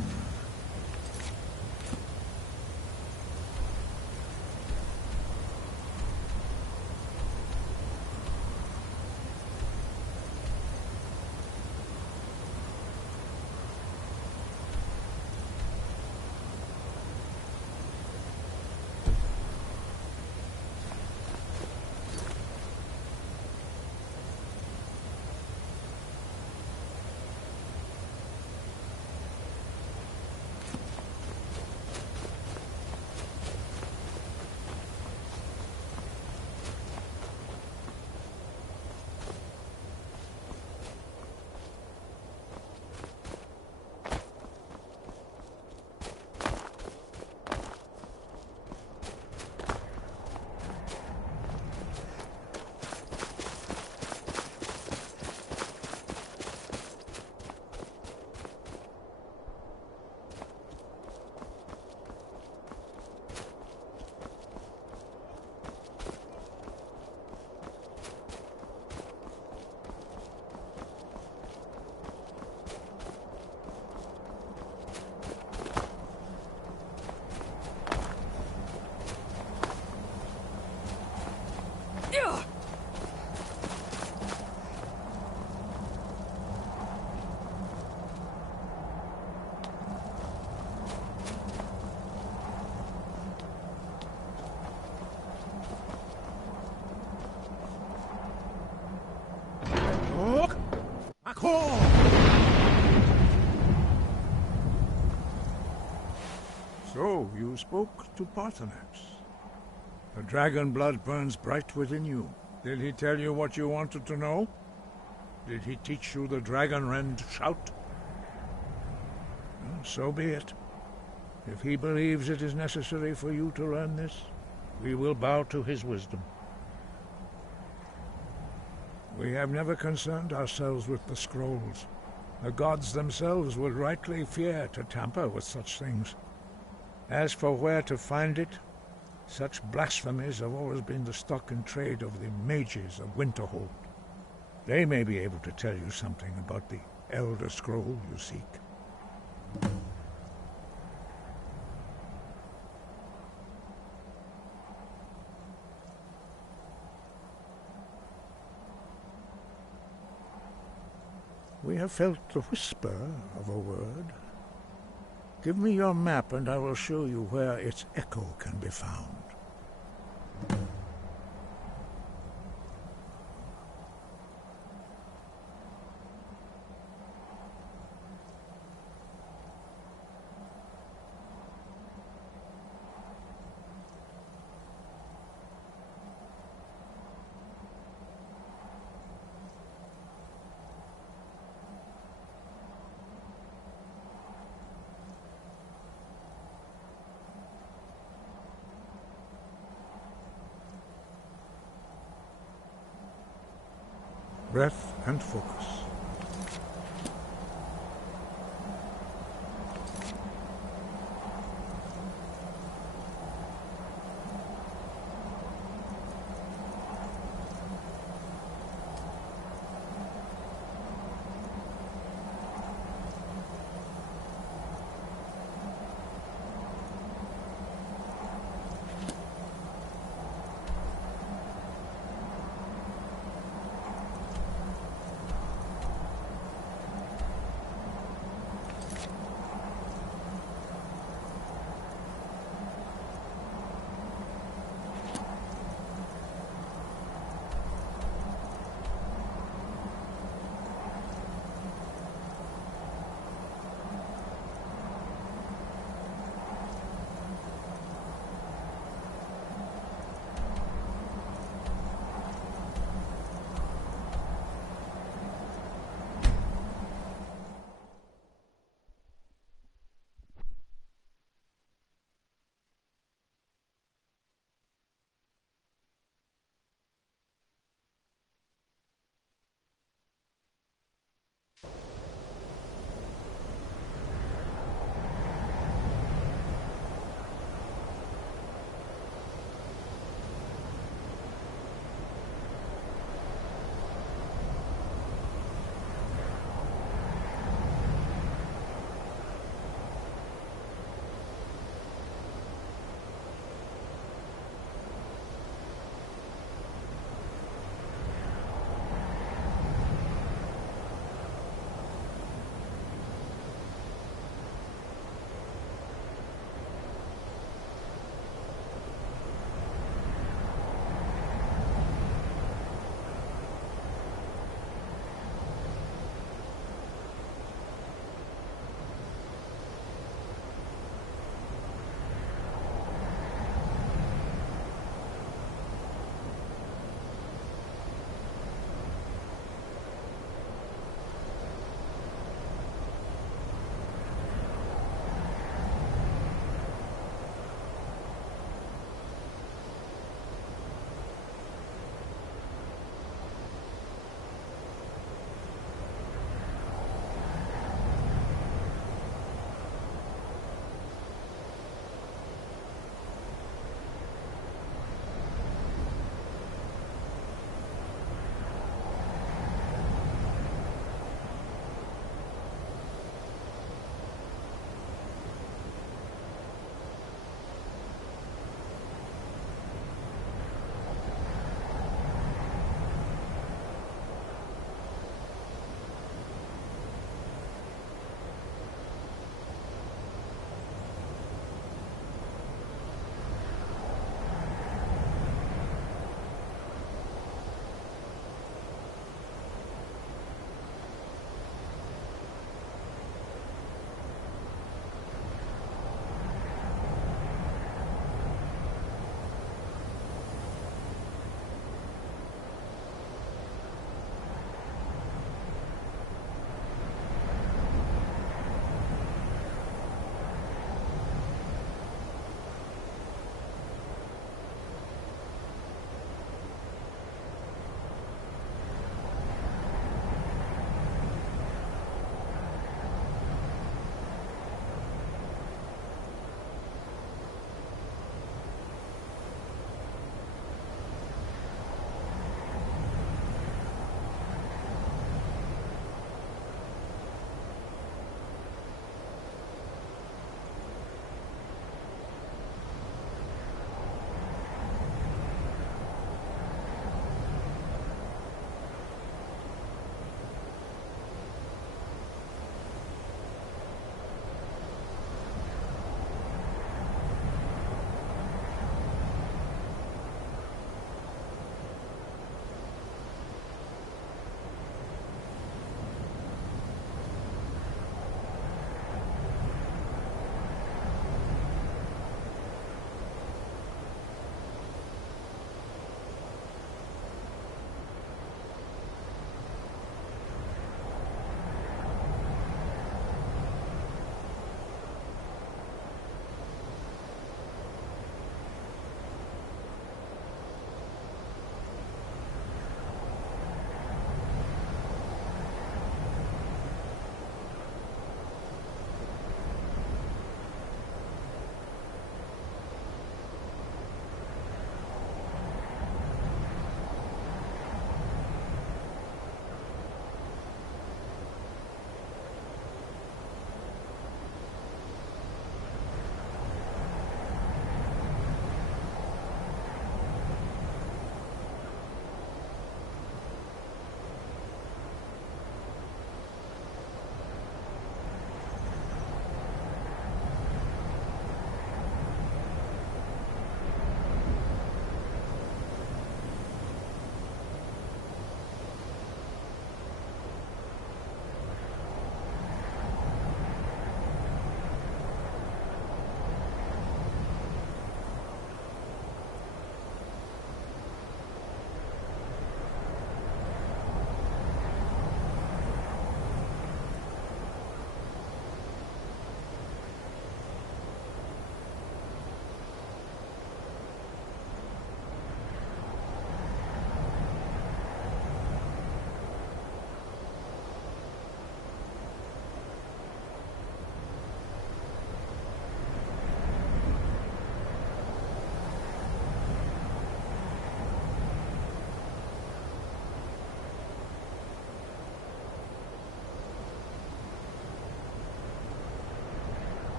So, you spoke to Paarthurnax. The dragon blood burns bright within you. Did he tell you what you wanted to know? Did he teach you the dragon rend shout? Well, so be it. If he believes it is necessary for you to learn this, we will bow to his wisdom. We have never concerned ourselves with the scrolls. The gods themselves would rightly fear to tamper with such things. As for where to find it, such blasphemies have always been the stock and trade of the mages of Winterhold. They may be able to tell you something about the Elder Scroll you seek. We have felt the whisper of a word. Give me your map and I will show you where its echo can be found. Breath and focus.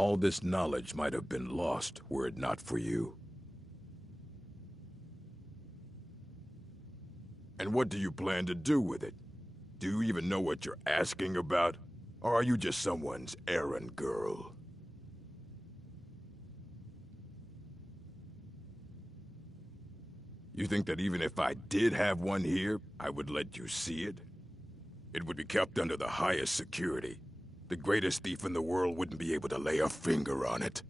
All this knowledge might have been lost were it not for you. And what do you plan to do with it? Do you even know what you're asking about? Or are you just someone's errand girl? You think that even if I did have one here, I would let you see it? It would be kept under the highest security. The greatest thief in the world wouldn't be able to lay a finger on it.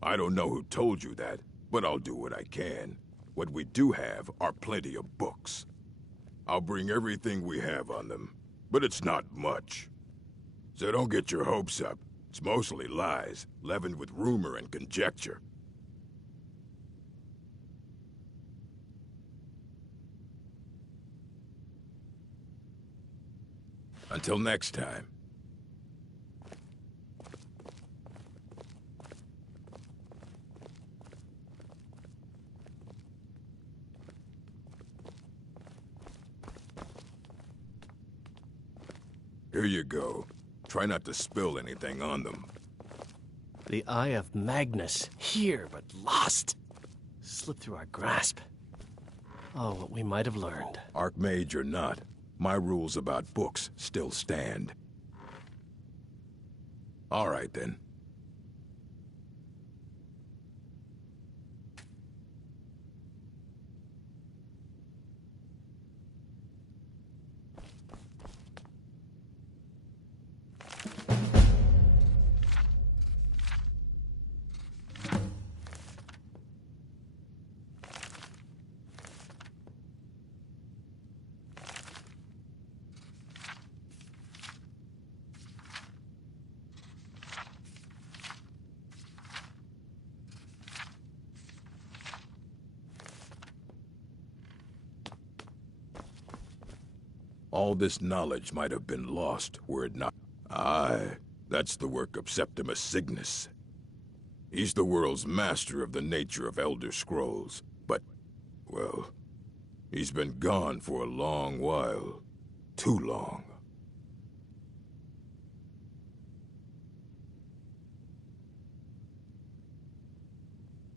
I don't know who told you that, but I'll do what I can. What we do have are plenty of books. I'll bring everything we have on them, but it's not much. So don't get your hopes up. It's mostly lies, leavened with rumor and conjecture. Until next time. Here you go. Try not to spill anything on them. The Eye of Magnus, here but lost. Slipped through our grasp. Oh, what we might have learned. Archmage or not, my rules about books still stand. All right, then. All this knowledge might have been lost were it not. Aye, that's the work of Septimus Cygnus. He's the world's master of the nature of Elder Scrolls, but, well, he's been gone for a long while. Too long.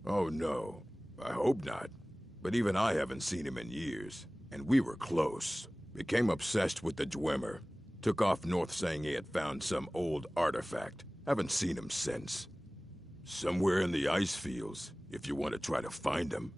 Oh no, I hope not. But even I haven't seen him in years, and we were close. Became obsessed with the Dwemer. Took off north saying he had found some old artifact. Haven't seen him since. Somewhere in the ice fields, if you want to try to find him.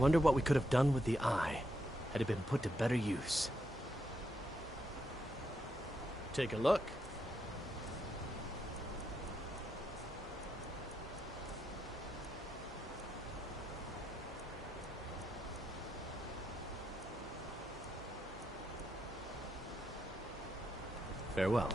wonder what we could have done with the eye had it been put to better use. Take a look. Farewell.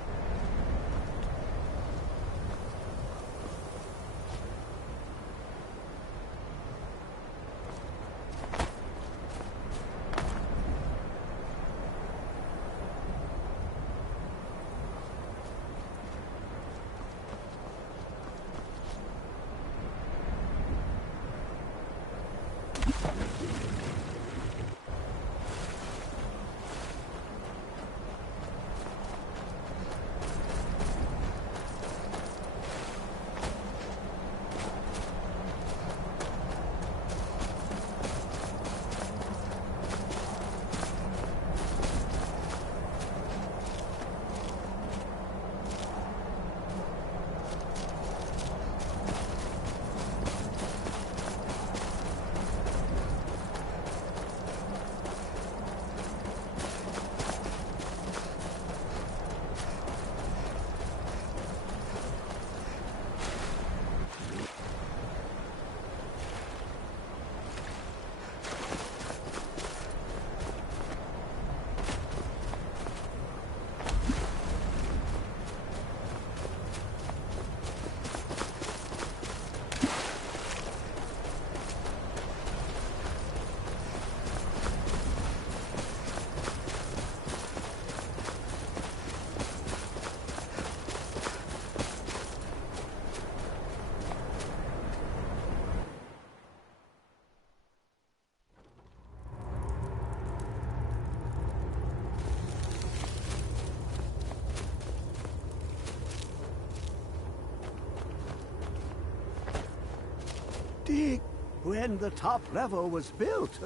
Dig. When the top level was built,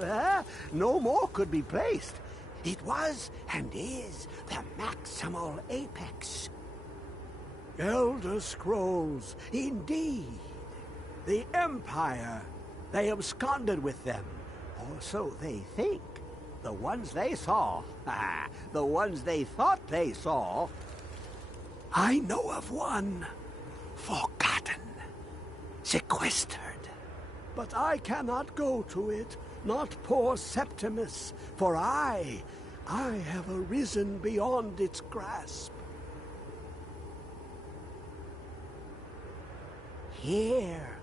no more could be placed. It was and is the maximal apex. Elder Scrolls, indeed. The Empire. They absconded with them, or so they think. The ones they saw, the ones they thought they saw. I know of one. Forgotten. Sequestered. But I cannot go to it, not poor Septimus, for I have arisen beyond its grasp. Here.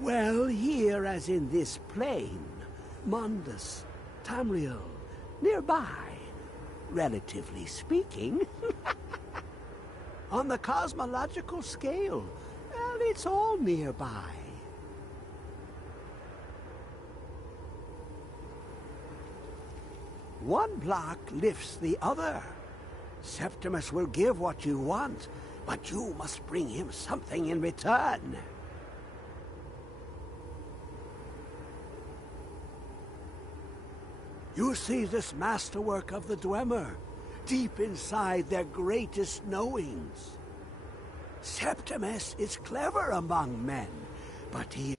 Well, here as in this plain, Mundus, Tamriel, nearby, relatively speaking. On the cosmological scale, well, it's all nearby. One block lifts the other. Septimus will give what you want, but you must bring him something in return. You see this masterwork of the Dwemer, deep inside their greatest knowings. Septimus is clever among men, but he